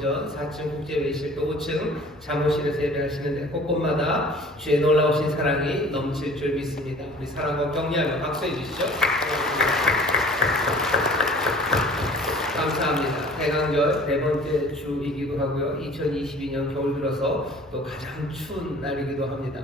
전 4층 국제회의실 또 5층 잠옷실에서 예배하시는데 곳곳마다 주의 놀라우신 사랑이 넘칠 줄 믿습니다. 우리 사랑과 격려하며 박수해 주시죠. 감사합니다. 대강절 네 번째 주이기도 하고요. 2022년 겨울 들어서 또 가장 추운 날이기도 합니다.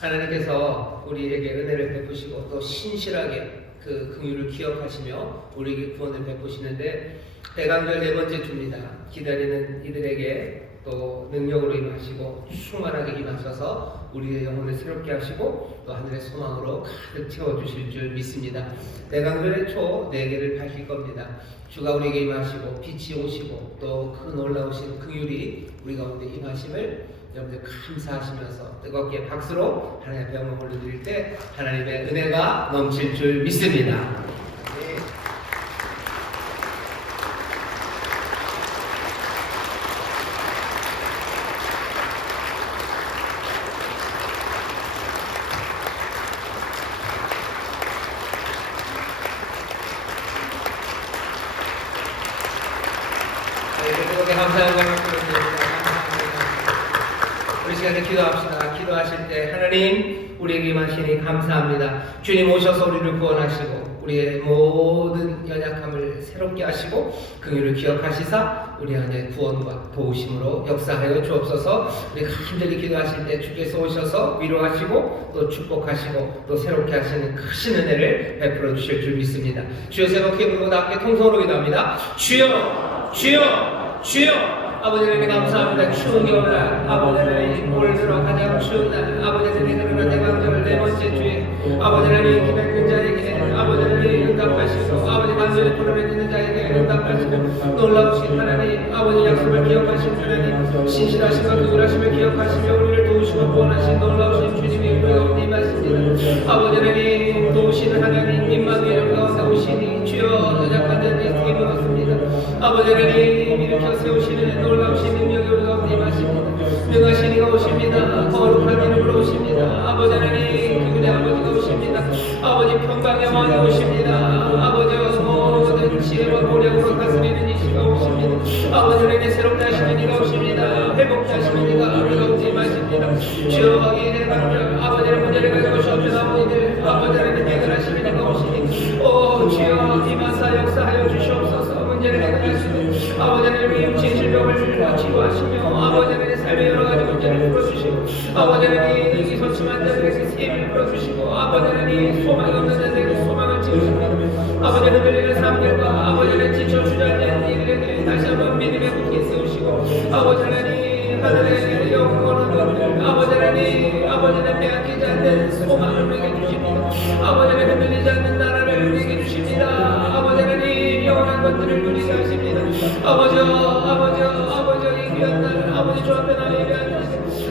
하나님께서 우리에게 은혜를 베푸시고 또 신실하게 그 긍휼을 기억하시며 우리에게 구원을 베푸시는데 대강절 네 번째 주입니다. 기다리는 이들에게 또 능력으로 임하시고 충만하게 임하셔서 우리의 영혼을 새롭게 하시고 또 하늘의 소망으로 가득 채워주실 줄 믿습니다. 대강절의 초 4개를 밝힐 겁니다. 주가 우리에게 임하시고 빛이 오시고 또 그 놀라우신 긍휼이 우리 가운데 임하심을 여러분들 감사하시면서 뜨겁게 박수로 하나님의 배움을 올려드릴 때 하나님의 은혜가 넘칠 줄 믿습니다. 뜨겁게 감사하고 우리 시간에 기도합시다. 기도하실 때 하나님 우리에게 임하시니 감사합니다. 주님 오셔서 우리를 구원하시고 우리의 모든 연약함을 새롭게 하시고 긍휼을 기억하시사 우리 안에 구원과 도우심으로 역사하여 주옵소서. 우리 간절히 기도하실 때 주께서 오셔서 위로하시고 또 축복하시고 또 새롭게 하시는 크신 은혜를 베풀어 주실 줄 믿습니다. 주여 세 번 부르고 함께 통성으로 기도합니다. 주여 주여 주여. 아버지 하나님 감사합니다. 추운 겨울날 아버지 하나님 올 들어 가장 추운 날 아버지 하나님 그러나 대강절 네 번째 주에 아버지 하나님 기다리는 자에게 아버지 하나님 응답하시고 아버지 간절히 부르짖는 자에게 응답하시고 놀라우신 하나님 아버지 약속을 기억하신 하나님 신실하심과 긍휼하심을 기억하시며 우리를 도우시고 구원하신 놀라우신 주님의 우리 가운데 임하십니다. 아버지 하나님 도우시는 하나님 임마누엘 가운데 오시니 주여 연약한 자들이 힘없습니다. 아버지 하나님 일으켜 세우시는 놀라우신 능력이 우리 가운데 임하십니다. 능하신 이가 오십니다. 거룩한 이름으로 오십니다. 아버지 하나님 그분의 아버지가 오십니다. 아버지 평강의 왕이 오십니다. 아버지 모든 지혜와 모략으로 다스리는 이시가 오십니다. 아버지 하나님 새롭게 하시는 이가 오십니다. 회복케 하시는 이가 우리 가운데 임하십니다. 주여 이 대강절 아버지 하나님 문제를 가지고 오셨던 아버지들 아버지 하나님 해결하시는 이가 오시니 오 주여 임하사 역사하여 주시옵소서. 문제를 해결하시고 아버지 하나님 육체의 질병을 치유하시며 아버지 하나님의 삶의 여러 가지 문제를 풀어주시고 아버지 하나님 이기 소침한 자들에게 세임을 풀어주시고 아버지 하나님 소망이 없는 자들에게 소망을 지으시고 아버지 흔들리는 사람들과 아버지 하나님 지쳐 주저앉는 이들에게 다시 한번 믿음의 굳게 세우시고 아버지 하나님 하늘의 영원한 것들 아버지 하나님 빼앗기지 않는 소망을 우리에게 주십니다. 아버지 하나님 흔들리지 않는 나라를 우리에게 주십니다. 아버지 하나님 영원한 것들을 누리게 하십니다. 아버지 이 귀한 날 아버지 주 앞에 나를 예배하는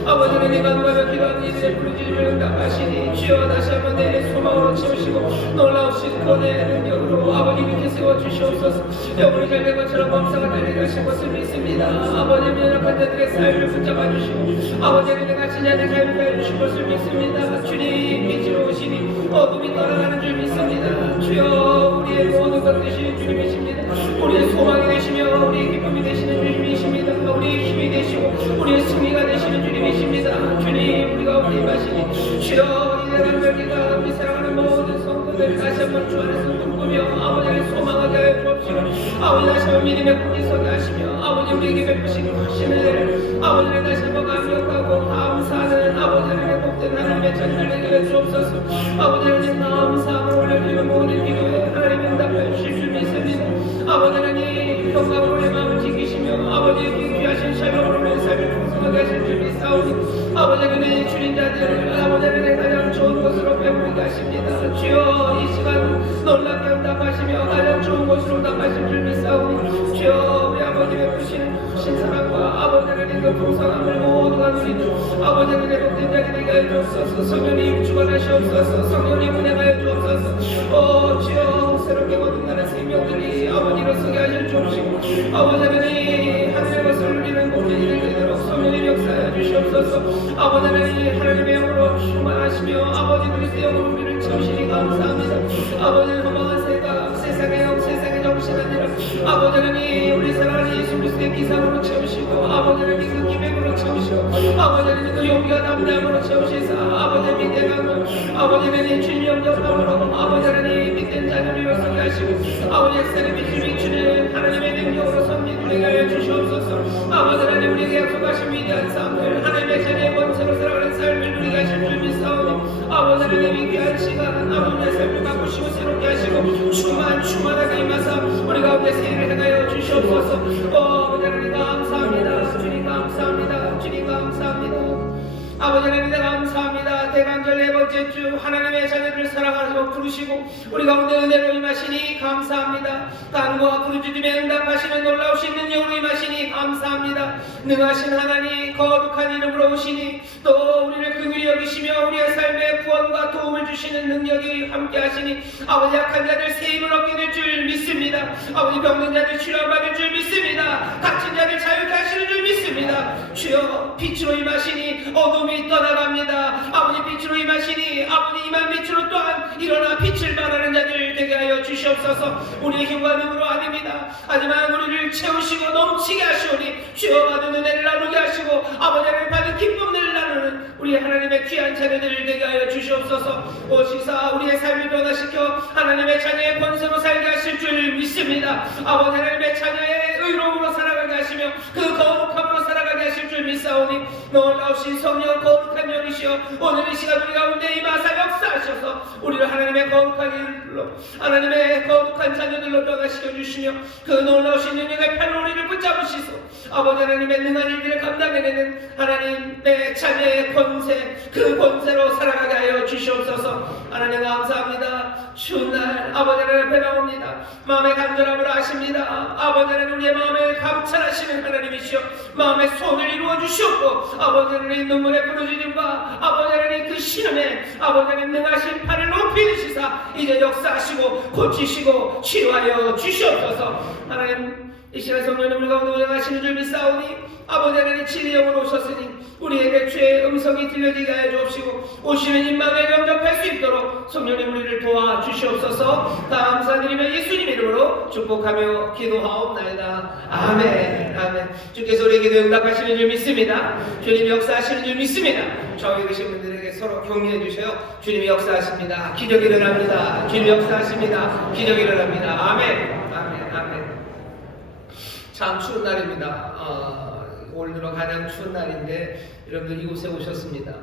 아버지 하나님 간구하며 기도하는 이들의 부르짖음을 응답하시니 주여 다시 한번 내 소망으로 채우시고 놀라우신 구원의 능력으로 아버지 이렇게 세워주시옵소서. 여러분이 잘된 것처럼 범사가 달리게 하신 것을 믿습니다. 아버지 연약한 자들의 삶을 붙잡아 주시고 아버지 하나님 갇힌 자들의 삶을 해주신 것을 믿습니다. 주님 빛으로 오시니 어둠이 떠나가는 줄 믿습니다. 주여 우리의 모든 것 되시는 주님이십니다. 우리의 소망이 되시며 우리의 기쁨이 되시는 주님이십니다. 우리의 힘이 되시고 우리의 승리가 되시는 주님이십니다. 주님 우리가 우리 임하시니 주여 이대한 절기가 우리 사랑하는 모든 성도들 다시 한번 주 안에서 꿈꾸며 아버지의 소망하게 하여 주옵시고 아버지 다시 한번 믿음의 꿈이 서게 하시며 아버지 우리에게 베푸시고 하시는 아버지를 다시 한번 감격하고 감사하는 아버지 하나님의 복된 하나님의 찬양을 내게 주옵소서. 아버지 하나님 감사함을 올려드리는 모든 기도에 하나님 응답해 주실 줄 믿습니다. 아버지 하나님 평강으로 내 마음을 지키시며 아버지의 귀하신 샬롬으로 내 삶을 풍성하게 하실 줄 믿사오니 아버지 그의 주린 자들을 아버지 하나님 가장 좋은 곳으로 배우게 하십니다. 주여 이 시간 놀랍게 응답하시며 가장 좋은 곳으로 응답하실 줄 믿사오니 주여 우리 아버지 베푸시는 신사랑과 아버지 하나님 그 풍성함을 모두가 누리는 아버지 하나님의 복된 자가 되게 하여 주옵소서. 성령님 주관하시옵소서. 성령님 운행하여 주옵소서. 오 주여 새롭게 거듭나는 생명들이 아버지로 서게 하실 주옵시고 아버지 하나님 하늘의 것을 누리는 복된이 되도록 성령님 역사하여 주시옵소서. 아버지 하나님 하나님의 영으로 충만하시며 아버지 그리스도의 영으로 우리를 채우시니 감사합니다. 아버지는 허망한 세상 세상의 영 세상의 정신 아니라 아버지 하나님 우리 사랑하는 예수 그리스도의 기사로 채우시고 아버지 하나님 그 기백으로 채우시고 아버지 하나님 그 용기와 담대함으로 채우시사 아버지 하나님 내가 아버지 하나님 주님 영접함으로 아버지 하나님 믿는 자녀를 일어서게 하시고 아버지 하나님 믿음을 비추는 하나님의 능력으로 섬기게 하여 주시옵소서. 아버지 하나님 우리에게 약속하신 위대한 삶을 하나님의 자녀의 권세로 살아가는 삶을 누리게 하실 줄 믿사오니 아버지 하나님 이 귀한 시간 아버지의 삶을 바꾸시고 새롭게 하시고 충만하게 임하사 우리 가운데 세일을 행하여 주시옵소서. 아버지 하나님 감사합니다. 주님 감사합니다. 주님 감사합니다. 아버지 하나님 감사합니다. 대강절 네 번째 주 하나님의 자녀들을 사랑하시고 부르시고 우리 가운데 은혜로 임하시니 감사합니다. 간구와 부르짖음에 응답하시는 놀라우신 능력으로 임하시니 감사합니다. 능하신 하나님 거룩한 이름으로 오시니 또 우리를 긍휼히 여기시며 우리의 삶에 구원과 도움을 주시는 능력이 함께 하시니 아버지 약한 자들 새 힘을 얻게 될 줄 믿습니다. 아버지 병든 자들 치료받을 줄 믿습니다. 갇힌 자들 자유케 하시는 줄 믿습니다. 주여 빛으로 임하시니 어둠이 떠나갑니다. 아버지 빛으로 임하시니 아버지 임한 빛으로 또한 일어나 빛을 발하는 자들 되게 하여 주시옵소서. 우리의 힘과 능으로 아닙니다. 하지만 우리를 채우시고 넘치게 하시오니 주여 받은 은혜를 나누게 하시고 아버지 하나님 받은 기쁨을 나누는 우리 하나님의 귀한 자녀들을 되게 하여 주시옵소서. 오시사 우리의 삶을 변화시켜 하나님의 자녀의 권세로 살게 하실 줄 믿습니다. 아버지 하나님의 자녀의 의로움으로 살아가게 하시며 그 거룩함으로 살아가게 하실 줄 믿사오니 놀라우신 성령 거룩한 영이시여 오늘 이 시간 우리 가운데 임하사 역사하셔서 우리를 하나님의 거룩한 일로 하나님의 거룩한 자녀들로 변화시켜 주시며 그 놀라우신 능력의 팔로 우리를 붙잡으시소. 아버지 하나님의 능한 일들을 감당해내는 하나님의 자녀의 권세 그 권세로 살아가게 하여 주시옵소서. 하나님 감사합니다. 추운 날 아버지 하나님 앞에 나옵니다. 마음의 간절함을 아십니다. 아버지 하나님 우리의 마음을 감찰하시는 하나님이시여 마음의 소원을 이루어 주시옵고 아버지 하나님 눈물의 부르짖음과 아버지 하나님 그 신음에 아버지 하나님 능하신 팔을 높이 드시사 이제 역사하시고 고치시고 치유하여 주시옵소서. 하나님 이 시간 성령님 우리 가운데 운행하시는 줄 믿사오니 아버지 하나님 진리의 영으로 오셨으니 우리에게 주의 음성이 들려지게 하여 주옵시고 오시는 임마누엘 영접할 수 있도록 성령님 우리를 도와주시옵소서. 감사드리며 예수님 이름으로 축복하며 기도하옵나이다. 아멘. 아멘. 주께서 우리에게 응답하시는 줄 믿습니다. 주님이 역사하시는 줄 믿습니다. 저기 계신 분들에게 서로 격려해 주셔요. 주님이 역사하십니다. 기적이 일어납니다. 주님이 역사하십니다. 기적이 일어납니다. 아멘. 아멘. 아멘. 참 추운 날입니다. 올 들어 가장 추운 날인데 여러분들 이곳에 오셨습니다.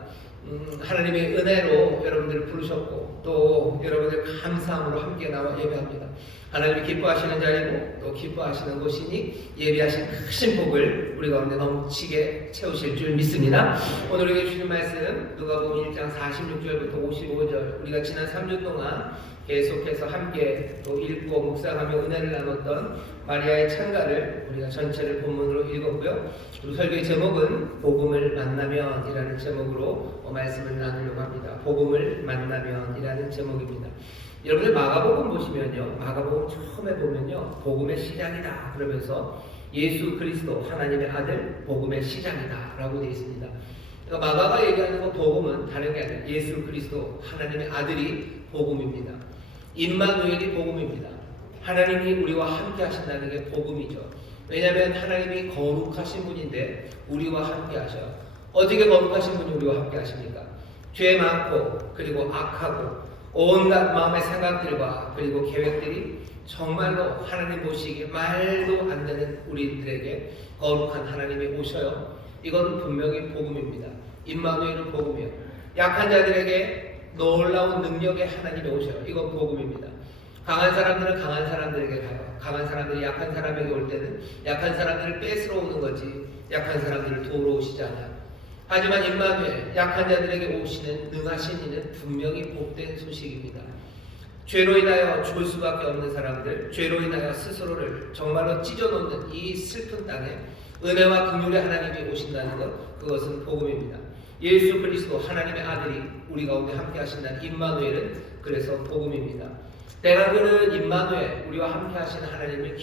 하나님의 은혜로 여러분들을 부르셨고 또 여러분들 감사함으로 함께 나와 예배합니다. 하나님이 기뻐하시는 자리고 또 기뻐하시는 곳이니 예비하신 크신 복을 우리 가운데 넘치게 채우실 줄 믿습니다. 오늘 우리에게 주신 말씀 누가복음 1장 46절부터 55절 우리가 지난 3주 동안 계속해서 함께 또 읽고 묵상하며 은혜를 나눴던 마리아의 찬가를 우리가 전체를 본문으로 읽었고요. 그리고 설교의 제목은 복음을 만나면이라는 제목으로 말씀을 나누려고 합니다. 복음을 만나면이라는 제목입니다. 여러분들 마가복음 보시면요, 마가복음 처음에 보면요, 복음의 시작이다 그러면서 예수 그리스도 하나님의 아들 복음의 시작이다 라고 되어 있습니다. 그러니까 마가가 얘기하는 거 복음은 다른 게 아니라 예수 그리스도 하나님의 아들이 복음입니다. 임마누엘이 복음입니다. 하나님이 우리와 함께 하신다는 게 복음이죠. 왜냐하면 하나님이 거룩하신 분인데 우리와 함께 하셔요. 어떻게 거룩하신 분이 우리와 함께 하십니까? 죄 많고 그리고 악하고 온갖 마음의 생각들과 그리고 계획들이 정말로 하나님 보시기에 말도 안 되는 우리들에게 거룩한 하나님이 오셔요. 이건 분명히 복음입니다. 임마누엘은 복음이에요. 약한 자들에게 놀라운 능력의 하나님이 오셔요. 이건 복음입니다. 강한 사람들은 강한 사람들에게 가요. 강한 사람들이 약한 사람에게 올 때는 약한 사람들을 뺏으러 오는 거지 약한 사람들을 도우러 오시지 않아요. 하지만 임마누엘 약한 자들에게 오시는 능하신 이는 분명히 복된 소식입니다. 죄로 인하여 죽을 수밖에 없는 사람들, 죄로 인하여 스스로를 정말로 찢어놓는 이 슬픈 땅에 은혜와 긍휼의 하나님이 오신다는 것, 그것은 복음입니다. 예수 그리스도 하나님의 아들이 우리 가운데 함께 하신다는 임마누엘은 그래서 복음입니다. 때가 그는 임마누엘 우리와 함께 하시는 하나님을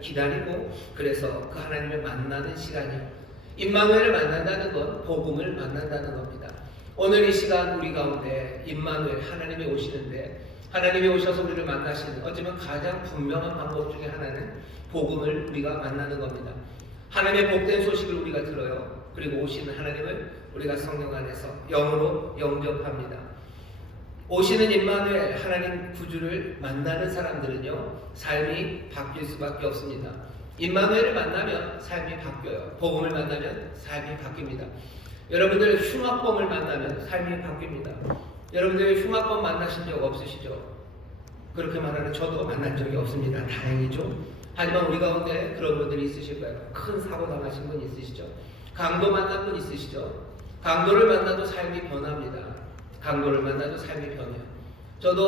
기다리고 그래서 그 하나님을 만나는 시간이에요. 임마누엘을 만난다는 건 복음을 만난다는 겁니다. 오늘 이 시간 우리 가운데 임마누엘 하나님이 오시는데 하나님이 오셔서 우리를 만나시는 어쩌면 가장 분명한 방법 중에 하나는 복음을 우리가 만나는 겁니다. 하나님의 복된 소식을 우리가 들어요. 그리고 오시는 하나님을 우리가 성령 안에서 영으로 영접합니다. 오시는 임마누엘 하나님 구주를 만나는 사람들은요, 삶이 바뀔 수밖에 없습니다. 임마누엘을 만나면 삶이 바뀌어요. 복음을 만나면 삶이 바뀝니다. 여러분들 흉악범을 만나면 삶이 바뀝니다. 여러분들 흉악범 만나신 적 없으시죠? 그렇게 말하는 저도 만난 적이 없습니다. 다행이죠. 하지만 우리 가운데 그런 분들이 있으실 거예요. 큰 사고 당하신 분 있으시죠? 강도 만난 분 있으시죠? 강도를 만나도 삶이 변합니다. 강도를 만나도 삶이 변해요. 저도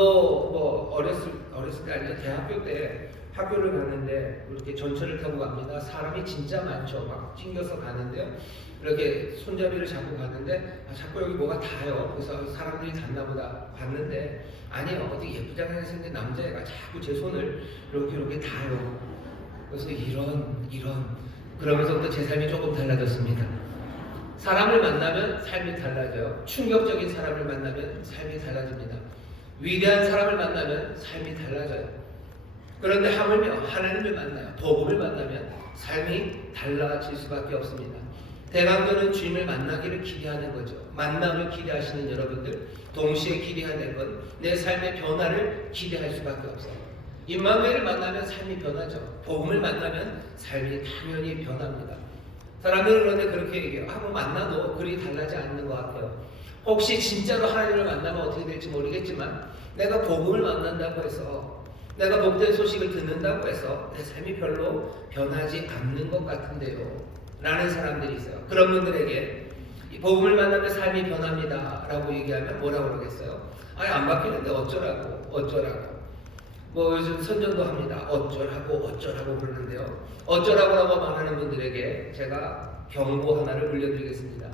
뭐 어렸을 때 아니라 대학교 때 학교를 가는데 이렇게 전철을 타고 갑니다. 사람이 진짜 많죠. 막 찡겨서 가는데요. 이렇게 손잡이를 잡고 가는데 자꾸 여기 뭐가 닿아요. 그래서 사람들이 닿나 보다 봤는데 아니요. 어떻게 예쁘장하게 생긴 남자애가 자꾸 제 손을 이렇게 닿아요. 그래서 이런 그러면서부터 제 삶이 조금 달라졌습니다. 사람을 만나면 삶이 달라져요. 충격적인 사람을 만나면 삶이 달라집니다. 위대한 사람을 만나면 삶이 달라져요. 그런데 하물며 하나님을 만나요. 복음을 만나면 삶이 달라질 수밖에 없습니다. 대강도는 주님을 만나기를 기대하는 거죠. 만남을 기대하시는 여러분들, 동시에 기대해야 될 건 내 삶의 변화를 기대할 수밖에 없어요. 임마누엘을 만나면 삶이 변하죠. 복음을 만나면 삶이 당연히 변합니다. 사람들은 그런데 그렇게 얘기해요. 뭐 만나도 그리 달라지 않는 것 같아요. 혹시 진짜로 하나님을 만나면 어떻게 될지 모르겠지만 내가 복음을 만난다고 해서 내가 복된 소식을 듣는다고 해서 내 삶이 별로 변하지 않는 것 같은데요 라는 사람들이 있어요. 그런 분들에게 복음을 만나면 삶이 변합니다 라고 얘기하면 뭐라고 그러겠어요? 아니 안 바뀌는데 어쩌라고 뭐 요즘 선전도 합니다. 어쩌라고 그러는데요. 어쩌라고 말하는 분들에게 제가 경고 하나를 올려드리겠습니다.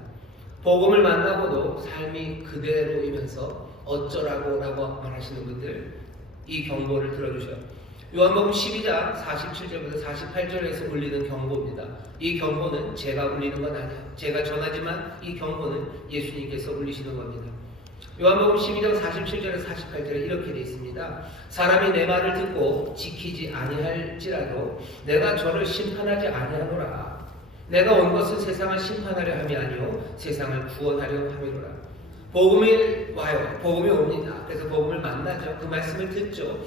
복음을 만나고도 삶이 그대로이면서 어쩌라고 말하시는 분들 이 경고를 들어주셔요. 요한복음 12장 47절부터 48절에서 울리는 경고입니다. 이 경고는 제가 울리는 건 아니에요. 제가 전하지만 이 경고는 예수님께서 울리시는 겁니다. 요한복음 12장 47절에서 48절에 이렇게 되어 있습니다. 사람이 내 말을 듣고 지키지 아니할지라도 내가 저를 심판하지 아니하노라. 내가 온 것은 세상을 심판하려 함이 아니요 세상을 구원하려 함이로라. 복음이 와요. 복음이 옵니다. 그래서 복음을 만나죠. 그 말씀을 듣죠.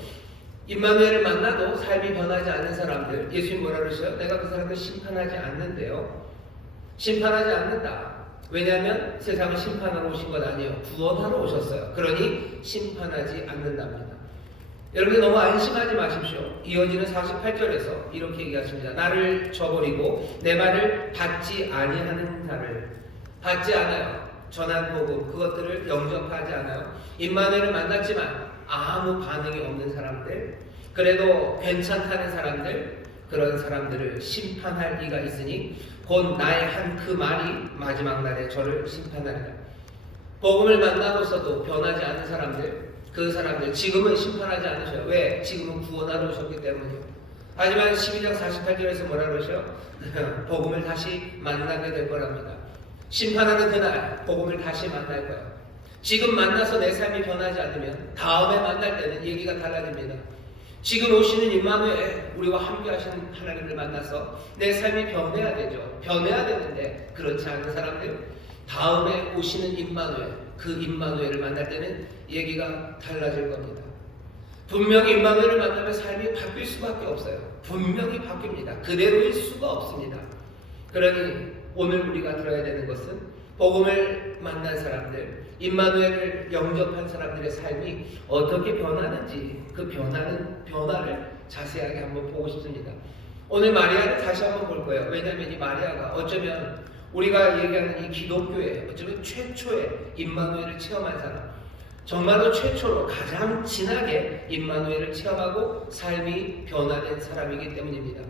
임마누엘을 만나도 삶이 변하지 않는 사람들, 예수님 뭐라 그러셔요? 내가 그 사람들 심판하지 않는데요. 심판하지 않는다. 왜냐하면 세상을 심판하러 오신 것 아니에요. 구원하러 오셨어요. 그러니 심판하지 않는답니다. 여러분 너무 안심하지 마십시오. 이어지는 48절에서 이렇게 얘기하십니다. 나를 저버리고 내 말을 받지 아니하는 자를 받지 않아요. 전한 복음 그것들을 영접하지 않아요. 임마누엘을 만났지만 아무 반응이 없는 사람들, 그래도 괜찮다는 사람들, 그런 사람들을 심판할 이가 있으니 곧 나의 한 그 말이 마지막 날에 저를 심판하리라. 복음을 만나고서도 변하지 않은 사람들, 그 사람들 지금은 심판하지 않으셔요. 왜? 지금은 구원하러 오셨기 때문이요. 하지만 12장 48절에서 뭐라 그러셔? 복음을 다시 만나게 될 거랍니다. 심판하는 그날 복음을 다시 만날 거예요. 지금 만나서 내 삶이 변하지 않으면 다음에 만날 때는 얘기가 달라집니다. 지금 오시는 임마누엘, 우리와 함께 하시는 하나님을 만나서 내 삶이 변해야 되죠. 변해야 되는데 그렇지 않은 사람들, 다음에 오시는 임마누엘, 그 임마누엘을 만날 때는 얘기가 달라질 겁니다. 분명히 임마누엘을 만나면 삶이 바뀔 수밖에 없어요. 분명히 바뀝니다. 그대로일 수가 없습니다. 그러니 오늘 우리가 들어야 되는 것은 복음을 만난 사람들, 임마누엘을 영접한 사람들의 삶이 어떻게 변하는지 그 변화를 자세하게 한번 보고 싶습니다. 오늘 마리아를 다시 한번 볼 거예요. 왜냐하면 이 마리아가 어쩌면 우리가 얘기하는 이 기독교에 어쩌면 최초의 임마누엘을 체험한 사람, 정말로 최초로 가장 진하게 임마누엘을 체험하고 삶이 변화된 사람이기 때문입니다.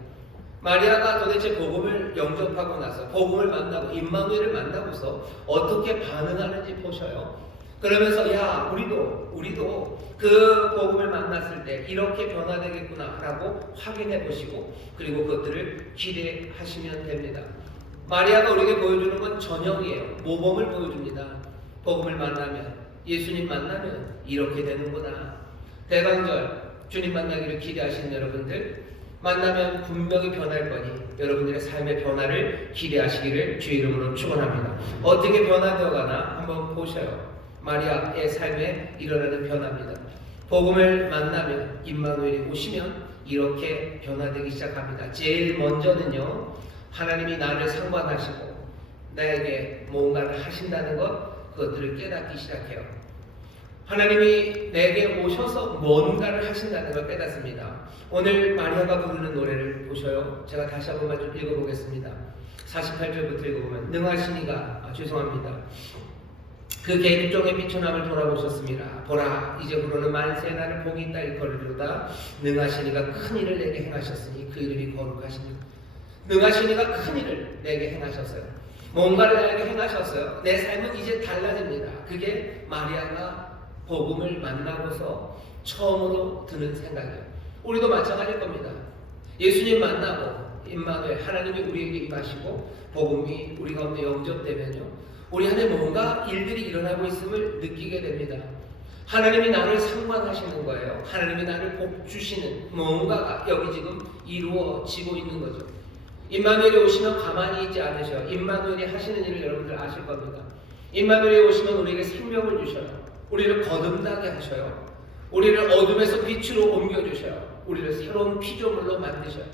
마리아가 도대체 복음을 영접하고 나서 복음을 만나고 임마누엘을 만나고서 어떻게 반응하는지 보셔요. 그러면서 야 우리도 그 복음을 만났을 때 이렇게 변화되겠구나 라고 확인해 보시고 그리고 그것들을 기대하시면 됩니다. 마리아가 우리에게 보여주는 건 전형이에요. 모범을 보여줍니다. 복음을 만나면, 예수님 만나면 이렇게 되는구나. 대강절 주님 만나기를 기대하시는 여러분들, 만나면 분명히 변할 거니 여러분들의 삶의 변화를 기대하시기를 주의 이름으로 축원합니다. 어떻게 변화되어 가나 한번 보셔요. 마리아의 삶에 일어나는 변화입니다. 복음을 만나면, 임마누엘이 오시면 이렇게 변화되기 시작합니다. 제일 먼저는요, 하나님이 나를 상관하시고 나에게 뭔가를 하신다는 것, 그것들을 깨닫기 시작해요. 하나님이 내게 오셔서 뭔가를 하신다는 걸 깨닫습니다. 오늘 마리아가 부르는 노래를 보셔요. 제가 다시 한 번만 좀 읽어보겠습니다. 48절부터 읽어보면, 능하시니가, 죄송합니다. 그 계집종의 비천함을 돌아보셨습니다. 보라, 이제부로는 만세 나를 복이 있다 일컬으리로다. 능하시니가 큰 일을 내게 행하셨으니 그 이름이 거룩하시니. 능하시니가 큰 일을 내게 행하셨어요. 뭔가를 나에게 행하셨어요. 내 삶은 이제 달라집니다. 그게 마리아가 복음을 만나고서 처음으로 드는 생각이에요. 우리도 마찬가지일 겁니다. 예수님 만나고 임마누엘, 하나님이 우리에게 임하시고 복음이 우리 가운데 영접되면요, 우리 안에 뭔가 일들이 일어나고 있음을 느끼게 됩니다. 하나님이 나를 상관하시는 거예요. 하나님이 나를 복 주시는 뭔가가 여기 지금 이루어지고 있는 거죠. 임마누엘이 오시면 가만히 있지 않으셔요. 임마누엘이 하시는 일을 여러분들 아실 겁니다. 임마누엘이 오시면 우리에게 생명을 주셔요. 우리를 거듭나게 하셔요. 우리를 어둠에서 빛으로 옮겨주셔요. 우리를 새로운 피조물로 만드셔요.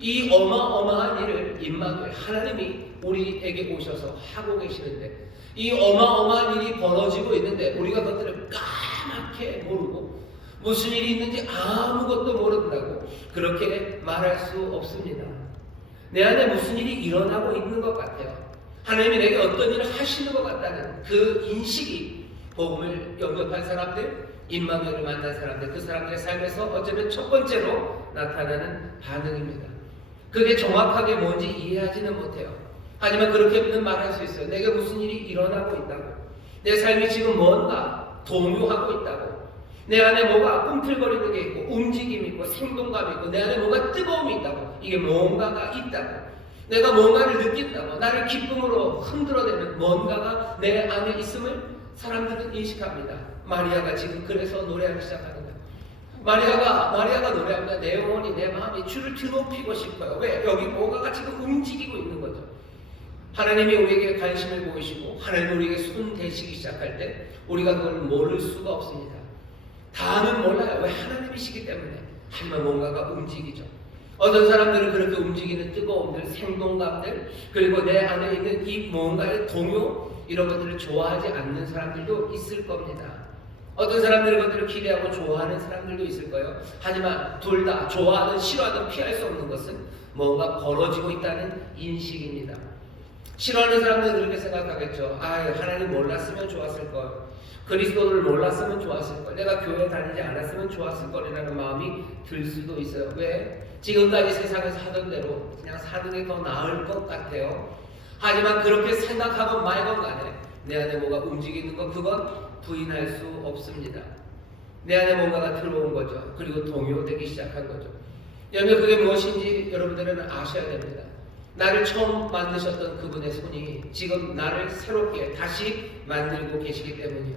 이 어마어마한 일을 임마누엘, 하나님이 우리에게 오셔서 하고 계시는데, 이 어마어마한 일이 벌어지고 있는데 우리가 그것들을 까맣게 모르고 무슨 일이 있는지 아무것도 모른다고 그렇게 말할 수 없습니다. 내 안에 무슨 일이 일어나고 있는 것 같아요. 하나님이 내게 어떤 일을 하시는 것 같다는 그 인식이 복음을 영접한 사람들, 임마누엘을 만난 사람들, 그 사람들의 삶에서 어쩌면 첫 번째로 나타나는 반응입니다. 그게 정확하게 뭔지 이해하지는 못해요. 하지만 그렇게는 말할 수 있어요. 내게 무슨 일이 일어나고 있다고. 내 삶이 지금 뭔가 동요하고 있다고. 내 안에 뭐가 꿈틀거리는 게 있고, 움직임이 있고, 생동감이 있고, 내 안에 뭔가 뜨거움이 있다고. 이게 뭔가가 있다고. 내가 뭔가를 느낀다고. 나를 기쁨으로 흔들어내는 뭔가가 내 안에 있음을 사람들은 인식합니다. 마리아가 지금 그래서 노래하기 시작하는 거예요. 마리아가 노래합니다. 내 영혼이, 내 마음이 주를 드높이고 싶어요. 왜? 여기 뭐가가 지금 움직이고 있는 거죠. 하나님이 우리에게 관심을 보이시고 하나님이 우리에게 손 대시기 시작할 때 우리가 그걸 모를 수가 없습니다. 다는 몰라요. 왜? 하나님이시기 때문에. 하지만 뭔가가 움직이죠. 어떤 사람들은 그렇게 움직이는 뜨거움들, 생동감들, 그리고 내 안에 있는 이 뭔가의 동요, 이런 것들을 좋아하지 않는 사람들도 있을 겁니다. 어떤 사람들은 그것들을 기대하고 좋아하는 사람들도 있을 거예요. 하지만 둘 다 좋아하든 싫어하든 피할 수 없는 것은 뭔가 벌어지고 있다는 인식입니다. 싫어하는 사람들은 그렇게 생각하겠죠. 하나님 몰랐으면 좋았을걸. 그리스도를 몰랐으면 좋았을걸. 내가 교회 다니지 않았으면 좋았을걸이라는 마음이 들 수도 있어요. 왜? 지금까지 세상에서 하던 대로 그냥 사는 게 더 나을 것 같아요. 하지만 그렇게 생각하건 말건 간에 내 안에 뭐가 움직이는 것, 그건 부인할 수 없습니다. 내 안에 뭔가가 들어온 거죠. 그리고 동요되기 시작한 거죠. 여러분, 그게 무엇인지 여러분들은 아셔야 됩니다. 나를 처음 만드셨던 그분의 손이 지금 나를 새롭게 다시 만들고 계시기 때문이에요.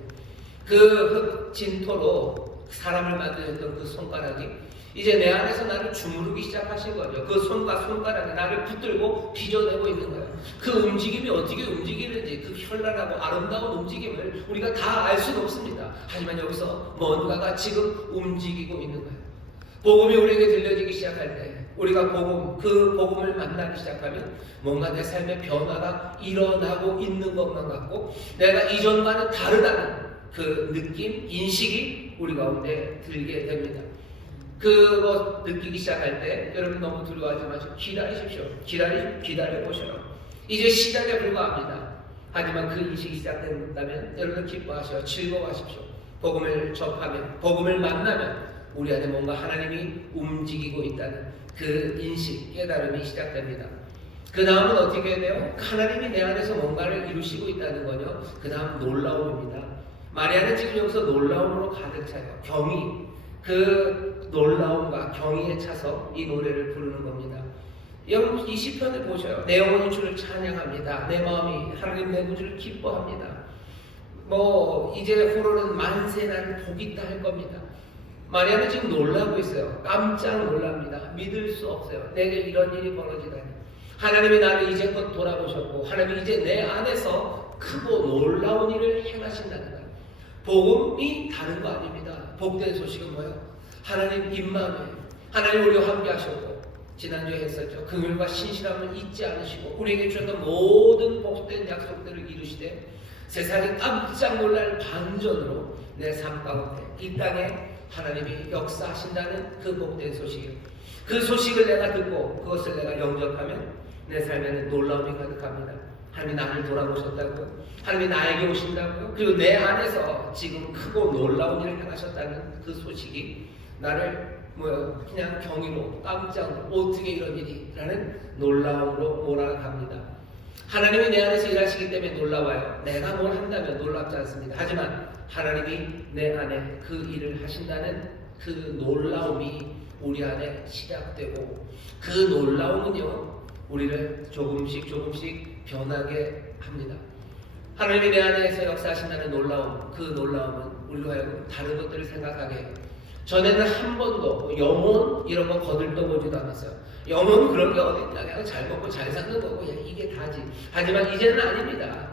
그 흙 진토로 사람을 만드셨던 그 손가락이 이제 내 안에서 나를 주무르기 시작하신 거죠. 그 손과 손가락이 나를 붙들고 빚어내고 있는 거예요. 그 움직임이 어떻게 움직이는지, 그 현란하고 아름다운 움직임을 우리가 다 알 수는 없습니다. 하지만 여기서 뭔가가 지금 움직이고 있는 거예요. 복음이 우리에게 들려지기 시작할 때, 우리가 그 복음을 만나기 시작하면 뭔가 내 삶의 변화가 일어나고 있는 것만 같고, 내가 이전과는 다르다는 그 느낌, 인식이 우리 가운데 들게 됩니다. 그거 느끼기 시작할 때 여러분 너무 두려워하지 마시고 기다리십시오. 기다려보셔요. 이제 시작에 불과합니다. 하지만 그 인식이 시작된다면 여러분 기뻐하셔요. 즐거워하십시오. 복음을 접하면, 복음을 만나면 우리 안에 뭔가 하나님이 움직이고 있다는 그 인식, 깨달음이 시작됩니다. 그 다음은 어떻게 해야 돼요? 하나님이 내 안에서 뭔가를 이루시고 있다는 거요. 그 다음 놀라움입니다. 마리아는 지금 여기서 놀라움으로 가득 차요. 경이, 그 놀라움과 경의에 차서 이 노래를 부르는 겁니다. 여러분 이 시편을 보셔요. 내 영혼이 주를 찬양합니다. 내 마음이 하나님 내 구주를 기뻐합니다. 이제 후로는 만세 나를 복이 있다 할 겁니다. 마리아는 지금 놀라고 있어요. 깜짝 놀랍니다. 믿을 수 없어요. 내게 이런 일이 벌어지다니. 하나님이 나를 이제껏 돌아보셨고 하나님이 이제 내 안에서 크고 놀라운 일을 행하신다는 거예요. 복음이 다른 거 아닙니다. 복된 소식은 뭐예요? 하나님 임마누엘, 하나님 우리와 함께 하셨고, 지난주에 했었죠. 긍휼과 신실함을 잊지 않으시고 우리에게 주셨던 모든 복된 약속들을 이루시되 세상이 깜짝 놀랄 반전으로 내 삶 가운데 이 땅에 하나님이 역사하신다는 그 복된 소식이에요. 그 소식을 내가 듣고 그것을 내가 영접하면 내 삶에는 놀라움이 가득합니다. 하나님이 나를 돌아보셨다고요. 하나님이 나에게 오신다고요. 그리고 내 안에서 지금 크고 놀라운 일을 행하셨다는 그 소식이 나를 그냥 경이로 깜짝 어떻게 이런 일이 라는 놀라움으로 몰아갑니다. 하나님이 내 안에서 일하시기 때문에 놀라워요. 내가 뭘 한다면 놀랍지 않습니다. 하지만 하나님이 내 안에 그 일을 하신다는 그 놀라움이 우리 안에 시작되고 그 놀라움은요 우리를 조금씩 변하게 합니다. 하나님이 내 안에서 역사하신다는 놀라움, 그 놀라움은 우리로 하여금 다른 것들을 생각하게 해요. 전에는 한 번도 영혼 이런 거 거들떠보지도 않았어요. 영혼 그런 게 어딨냐, 그냥 잘 먹고 잘 사는 거고 이게 다지. 하지만 이제는 아닙니다.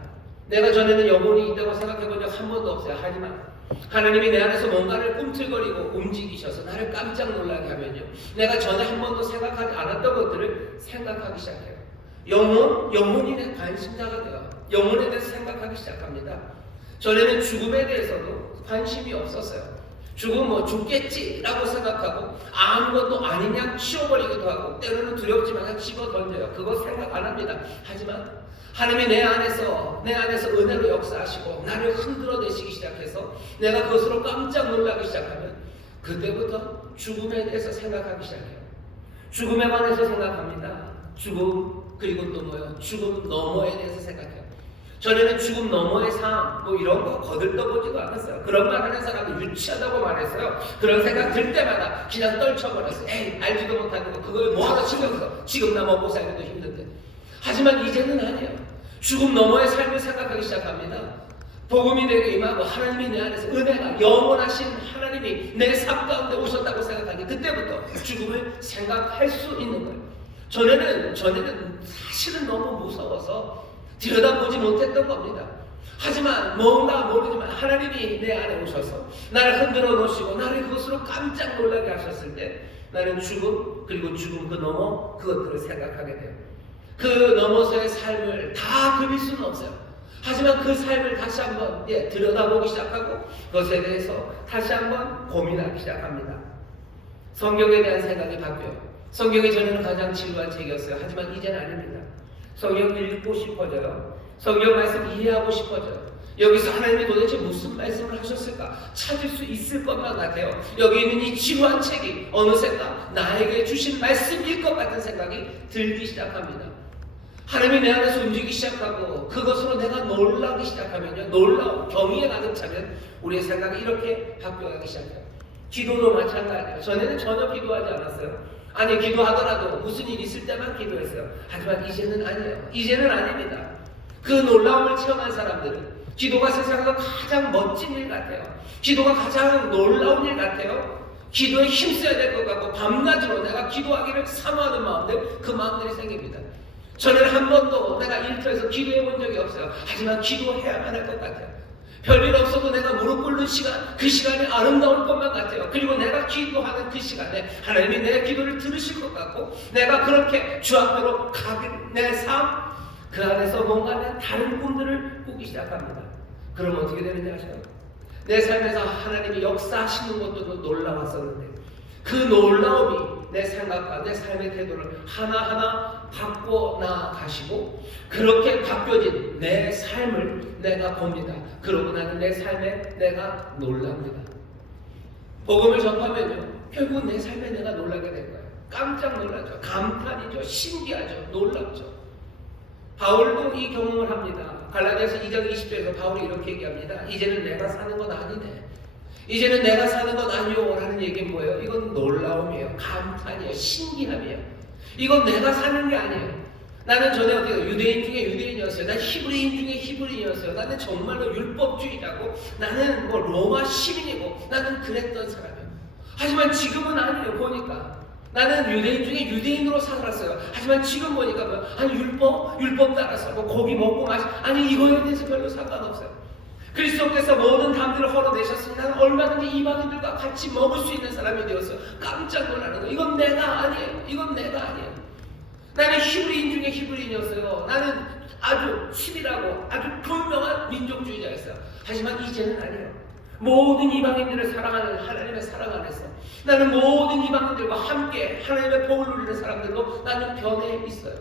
내가 전에는 영혼이 있다고 생각해본 적 한 번도 없어요. 하지만 하나님이 내 안에서 뭔가를 꿈틀거리고 움직이셔서 나를 깜짝 놀라게 하면요, 내가 전에 한 번도 생각하지 않았던 것들을 생각하기 시작해요. 영혼이 내 관심사가 돼요. 영혼에 대해서 생각하기 시작합니다. 전에는 죽음에 대해서도 관심이 없었어요. 죽으면 죽겠지라고 생각하고 아무것도 아니냐 치워버리기도 하고 때로는 두렵지만 그냥 집어 던져요. 그거 생각 안 합니다. 하지만 하나님이 내 안에서 은혜로 역사하시고 나를 흔들어내시기 시작해서 내가 그것으로 깜짝 놀라기 시작하면 그때부터 죽음에 대해서 생각하기 시작해요. 죽음에 관해서 생각합니다. 죽음 그리고 또 죽음 너머에 대해서 생각해요. 전에는 죽음 너머의 삶 이런 거 거들떠보지도 않았어요. 그런 말 하는 사람은 유치하다고 말했어요. 그런 생각 들 때마다 그냥 떨쳐버렸어요. 에이 알지도 못하는 거 그거에 뭐하러 신경 써. 지금 나 먹고 살기도 힘든데. 하지만 이제는 아니에요. 죽음 너머의 삶을 생각하기 시작합니다. 복음이 내게 임하고 하나님이 내 안에서 은혜가 영원하신 하나님이 내 삶 가운데 오셨다고 생각하니 그때부터 죽음을 생각할 수 있는 거예요. 전에는 사실은 너무 무서워서 들여다보지 못했던 겁니다. 하지만 뭔가 모르지만 하나님이 내 안에 오셔서 나를 흔들어 놓으시고 나를 그것으로 깜짝 놀라게 하셨을 때 나는 죽음 그리고 죽음 그 너머 그것들을 생각하게 돼요. 그 너머서의 삶을 다 그릴 수는 없어요. 하지만 그 삶을 다시 한번 들여다보기 시작하고 그것에 대해서 다시 한번 고민하기 시작합니다. 성경에 대한 생각이 바뀌어요. 성경이 전에는 가장 지루한 책이었어요. 하지만 이제는 아닙니다. 성경 읽고 싶어져요. 성경 말씀 이해하고 싶어져요. 여기서 하나님이 도대체 무슨 말씀을 하셨을까 찾을 수 있을 것만 같아요. 여기 있는 이 지루한 책이 어느샌가 나에게 주신 말씀일 것 같은 생각이 들기 시작합니다. 하나님이 내 안에서 움직이기 시작하고 그것으로 내가 놀라기 시작하면요, 놀라운 경의에 가득 차면 우리의 생각이 이렇게 바뀌어가기 시작해요. 기도도 마찬가지예요. 전에는 전혀 기도하지 않았어요. 아니 기도하더라도 무슨 일 있을 때만 기도했어요. 하지만 이제는 아니에요. 이제는 아닙니다. 그 놀라움을 체험한 사람들은 기도가 세상에서 가장 멋진 일 같아요. 기도가 가장 놀라운 일 같아요. 기도에 힘써야 될 것 같고 밤낮으로 내가 기도하기를 사모하는 마음들, 그 마음들이 생깁니다. 저는 한 번도 내가 일터에서 기도해 본 적이 없어요. 하지만 기도해야만 할 것 같아요. 별일 없어도 내가 무릎 꿇는 시간, 그 시간이 아름다울 것만 같아요. 그리고 내가 기도하는 그 시간에 하나님이 내 기도를 들으실 것 같고 내가 그렇게 주 앞으로 가는 내 삶, 그 안에서 뭔가 다른 꿈들을 꾸기 시작합니다. 그럼 어떻게 되는지 아셔요? 내 삶에서 하나님이 역사하시는 것도 놀라웠었는데 그 놀라움이 내 생각과 내 삶의 태도를 하나하나 바꿔 나가시고 그렇게 바뀌어진 내 삶을 내가 봅니다. 그러고 나는 내 삶에 내가 놀랍니다. 복음을 전파하면요, 결국 내 삶에 내가 놀라게 될 거예요. 깜짝 놀라죠. 감탄이죠. 신기하죠. 놀랍죠. 바울도 이 경험을 합니다. 갈라디아서 2장 20절에서 바울이 이렇게 얘기합니다. 이제는 내가 사는 건 아니네. 이제는 내가 사는 건 아니오 라는 얘기는 뭐예요? 이건 놀라움이에요. 감탄이에요. 신기함이에요. 이건 내가 사는 게 아니에요. 나는 전에 유대인 중에 유대인이었어요. 난 히브리인 중에 히브리인이었어요. 나는 정말로 율법주의자고 나는 로마 시민이고 나는 그랬던 사람이에요. 하지만 지금은 아니에요. 보니까 나는 유대인 중에 유대인으로 살았어요. 하지만 지금 보니까 뭐, 아니 율법 따라서 뭐 고기 먹고 아니 이거에 대해서 별로 상관없어요. 그리스도께서 모든 담들을 헐어내셨으니 나는 얼마든지 이방인들과 같이 먹을 수 있는 사람이 되었어요. 깜짝 놀라는 거예요. 이건 내가 아니에요. 이건 내가 아니에요. 나는 히브리인 중에 히브리인이었어요. 나는 아주 치밀하고 아주 분명한 민족주의자였어요. 하지만 이제는 아니에요. 모든 이방인들을 사랑하는 하나님의 사랑 안에서 나는 모든 이방인들과 함께 하나님의 복을 누리는 사람들로 나는 변해 있어요.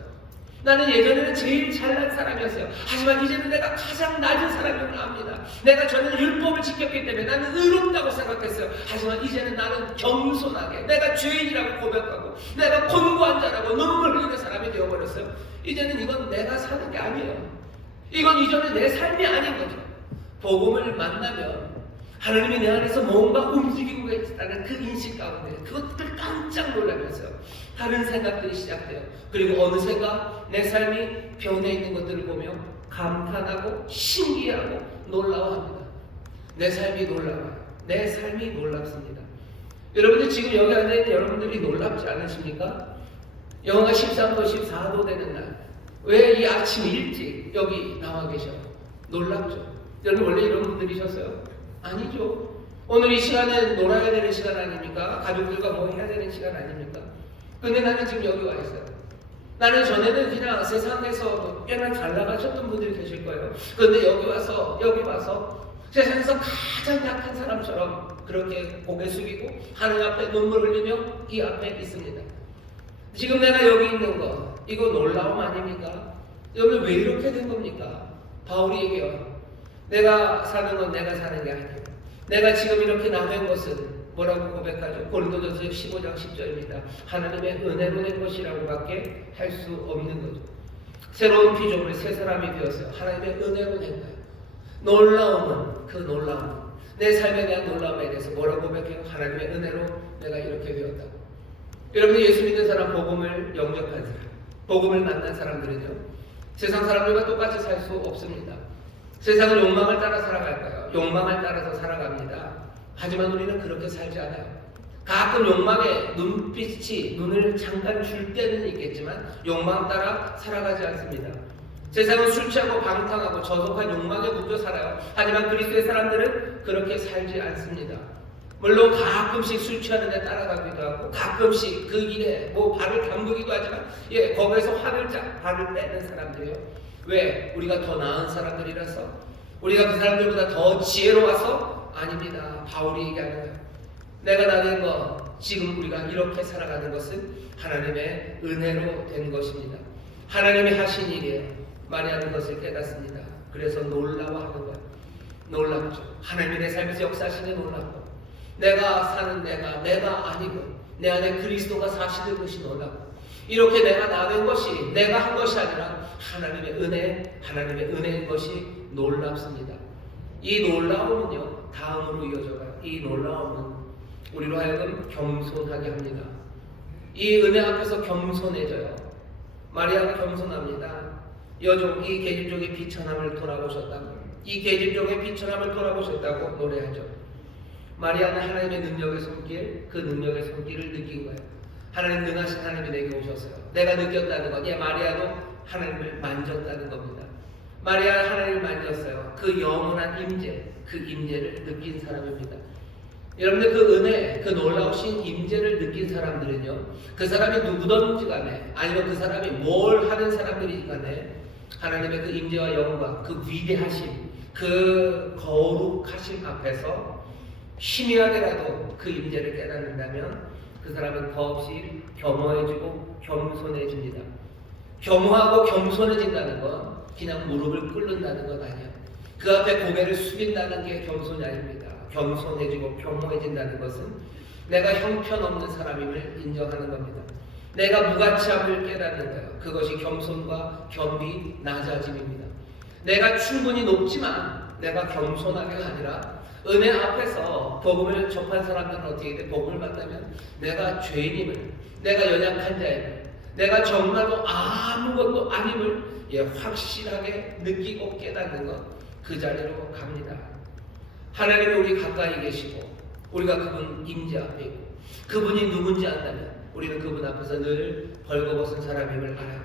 나는 예전에는 제일 잘난 사람이었어요. 하지만 이제는 내가 가장 낮은 사람임을 압니다. 내가 저는 율법을 지켰기 때문에 나는 의롭다고 생각했어요. 하지만 이제는 나는 겸손하게 내가 죄인이라고 고백하고 내가 곤고한 자라고 눈물 흘리는 사람이 되어버렸어요. 이제는 이건 내가 사는 게 아니에요. 이건 이전에 내 삶이 아닌 거죠. 복음을 만나면 하나님이 내 안에서 뭔가 움직이고 있다는 그 인식 가운데 그것들 깜짝 놀라면서요. 다른 생각들이 시작돼요. 그리고 어느샌가 내 삶이 변해 있는 것들을 보며 감탄하고 신기하고 놀라워합니다. 내 삶이 놀라워요. 내 삶이 놀랍습니다. 여러분들 지금 여기 앉아있는 여러분들이 놀랍지 않으십니까? 영하가 13도 14도 되는 날 왜 이 아침 일찍 여기 나와 계셔? 놀랍죠? 여러분 원래 이런 분들이셨어요? 아니죠. 오늘 이 시간은 놀아야 되는 시간 아닙니까? 가족들과 뭐 해야 되는 시간 아닙니까? 근데 나는 지금 여기 와 있어요. 나는 전에는 그냥 세상에서 꽤나 잘 나가셨던 분들이 계실 거예요. 그런데 여기 와서 세상에서 가장 약한 사람처럼 그렇게 고개 숙이고 하늘 앞에 눈물 흘리며 이 앞에 있습니다. 지금 내가 여기 있는 거 이거 놀라움 아닙니까? 여러분 왜 이렇게 된 겁니까? 바울이 얘기해요. 내가 사는 건 내가 사는 게 아니에요. 내가 지금 이렇게 나된 것은 뭐라고 고백하죠? 고린도전서 15장 10절입니다. 하나님의 은혜로 된 것이라고밖에 할 수 없는 거죠. 새로운 피조물 새 사람이 되었어요. 하나님의 은혜로 된 거예요. 놀라움은 그 놀라움, 내 삶에 대한 놀라움에 대해서 뭐라고 고백해요? 하나님의 은혜로 내가 이렇게 되었다고. 여러분이 예수 믿는 사람, 복음을 영접한 사람, 복음을 만난 사람들은요 세상 사람들과 똑같이 살 수 없습니다. 세상은 욕망을 따라 살아갈까요? 욕망을 따라서 살아갑니다. 하지만 우리는 그렇게 살지 않아요. 가끔 욕망의 눈빛이 눈을 잠깐 줄 때는 있겠지만 욕망 따라 살아가지 않습니다. 세상은 술 취하고 방탕하고 저속한 욕망에 묶여 살아요. 하지만 그리스도의 사람들은 그렇게 살지 않습니다. 물론 가끔씩 술 취하는 데 따라가기도 하고 가끔씩 그 길에 뭐 발을 담그기도 하지만 거기에서 발을 빼는 사람들이요. 왜? 우리가 더 나은 사람들이라서? 우리가 그 사람들보다 더 지혜로워서? 아닙니다. 바울이 얘기하는 거예요. 내가 나된 것, 지금 우리가 이렇게 살아가는 것은 하나님의 은혜로 된 것입니다. 하나님이 하신 일이에요. 마리아는 것을 깨닫습니다. 그래서 놀라워하는 거예요. 놀랍죠. 하나님이 내 삶에서 역사하시는 놀랍고 내가 사는 내가 아니고 내 안에 그리스도가 사시는 것이 놀랍고 이렇게 내가 나된 것이 내가 한 것이 아니라 하나님의 은혜인 것이 놀랍습니다. 이 놀라움은요 다음으로 이어져가요. 이 놀라움은 우리로 하여금 겸손하게 합니다. 이 은혜 앞에서 겸손해져요. 마리아가 겸손합니다. 여종 이 계집종의 비천함을 돌아보셨다고, 이 계집종의 비천함을 돌아보셨다고 노래하죠. 마리아는 하나님의 능력의 손길, 그 능력의 손길을 느낀 거예요. 하나님 능하신 하나님이 내게 오셨어요. 내가 느꼈다는 건 마리아도 하나님을 만졌다는 겁니다. 마리아는 하나님을 만졌어요. 그 영원한 임재, 그 임재를 느낀 사람입니다. 여러분들 그 은혜, 그 놀라우신 임재를 느낀 사람들은요 그 사람이 누구든지 간에 아니면 그 사람이 뭘 하는 사람들이 간에 하나님의 그 임재와 영광, 그 위대하심, 그 거룩하심 앞에서 희미하게라도 그 임재를 깨닫는다면 그 사람은 더없이 겸허해지고 겸손해집니다. 겸허하고 겸손해진다는 건 그냥 무릎을 꿇는다는 건 아니에요. 그 앞에 고개를 숙인다는 게 겸손이 아닙니다. 겸손해지고 겸허해진다는 것은 내가 형편없는 사람임을 인정하는 겁니다. 내가 무가치함을 깨닫는 거예요. 그것이 겸손과 겸비, 낮아짐입니다. 내가 충분히 높지만 내가 겸손하게가 아니라 은혜 앞에서 복음을 접한 사람들은 어떻게 돼? 복음을 만나면 내가 죄인임을, 내가 연약한 자임을, 내가 정말로 아무것도 아님을 확실하게 느끼고 깨닫는 것, 그 자리로 갑니다. 하나님이 우리 가까이 계시고 우리가 그분 임재 앞에 있고 그분이 누군지 안다면 우리는 그분 앞에서 늘 벌거벗은 사람임을 알아요.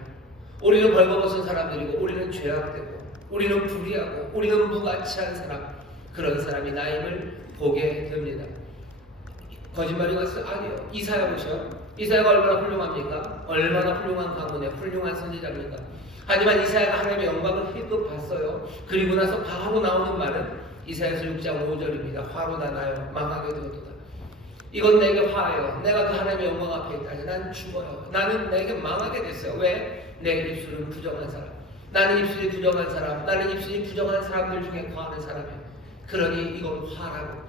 우리는 벌거벗은 사람들이고 우리는 죄악되고 우리는 불의하고 우리는 무가치한 사람, 그런 사람이 나임을 보게 됩니다. 거짓말이 왔어요? 아니요. 이사야 보셔. 이사야가 얼마나 훌륭합니까? 얼마나 훌륭한 가문에 훌륭한 선지자입니까? 하지만 이사야가 하나님의 영광을 힐끗 봤어요. 그리고 나서 바로 나오는 말은 이사야서 6장 5절입니다. 화로 나나요? 망하게 되었도다. 이건 내게 화예요. 내가 그 하나님의 영광 앞에 있다니 난 죽어요. 나는 내게 망하게 됐어요. 왜? 내 입술은 부정한 사람. 나는 입술이 부정한 사람. 나는 입술이 부정한 사람들 중에 거하는 사람이에요. 그러니 이건 화라고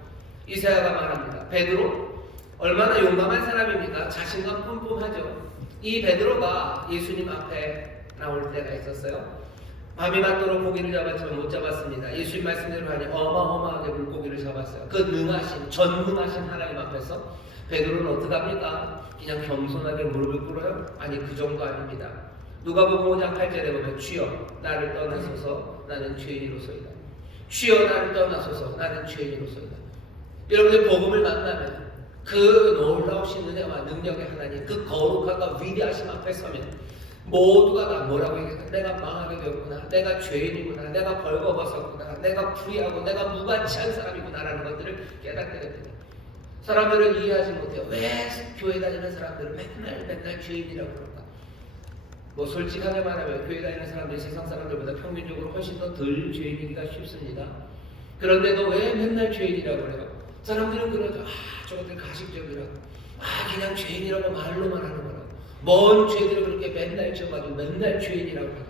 이사야가 말합니다. 베드로 얼마나 용감한 사람입니까? 자신감 뿜뿜하죠. 이 베드로가 예수님 앞에 나올 때가 있었어요. 밤이 맞도록 고기를 잡았지만 못 잡았습니다. 예수님 말씀대로 하니 어마어마하게 물고기를 잡았어요. 그 능하신, 전능하신 하나님 앞에서 베드로는 어떡합니까? 그냥 겸손하게 무릎을 꿇어요? 아니, 그 정도 아닙니다. 누가복음 5장 8절에 보면 주여 나를 떠나소서 나는 죄인이로소이다. 주여 나를 떠나소서 나는 죄인이로소이다. 여러분들 복음을 만나면 그 놀라우신 은혜와 능력의 하나님, 그 거룩함과 위대하심 앞에 서면 모두가 다 뭐라고 얘기할까? 내가 망하게 되었구나, 내가 죄인이구나, 내가 벌거벗었구나, 내가 불의하고 내가 무가치한 사람이구나라는 것들을 깨닫게 됩니다. 사람들은 이해하지 못해요. 왜 교회 다니는 사람들은 맨날 죄인이라고 그럴까? 뭐 솔직하게 말하면 교회 다니는 사람들이 세상 사람들보다 평균적으로 훨씬 더 덜 죄인이기가 쉽습니다. 그런데도 왜 맨날 죄인이라고 그래요? 사람들은 그러죠. 저것들 가식적이라고. 그냥 죄인이라고 말로만 하는 거라고. 먼 죄들을 그렇게 맨날 져가지고 맨날 죄인이라고 하죠.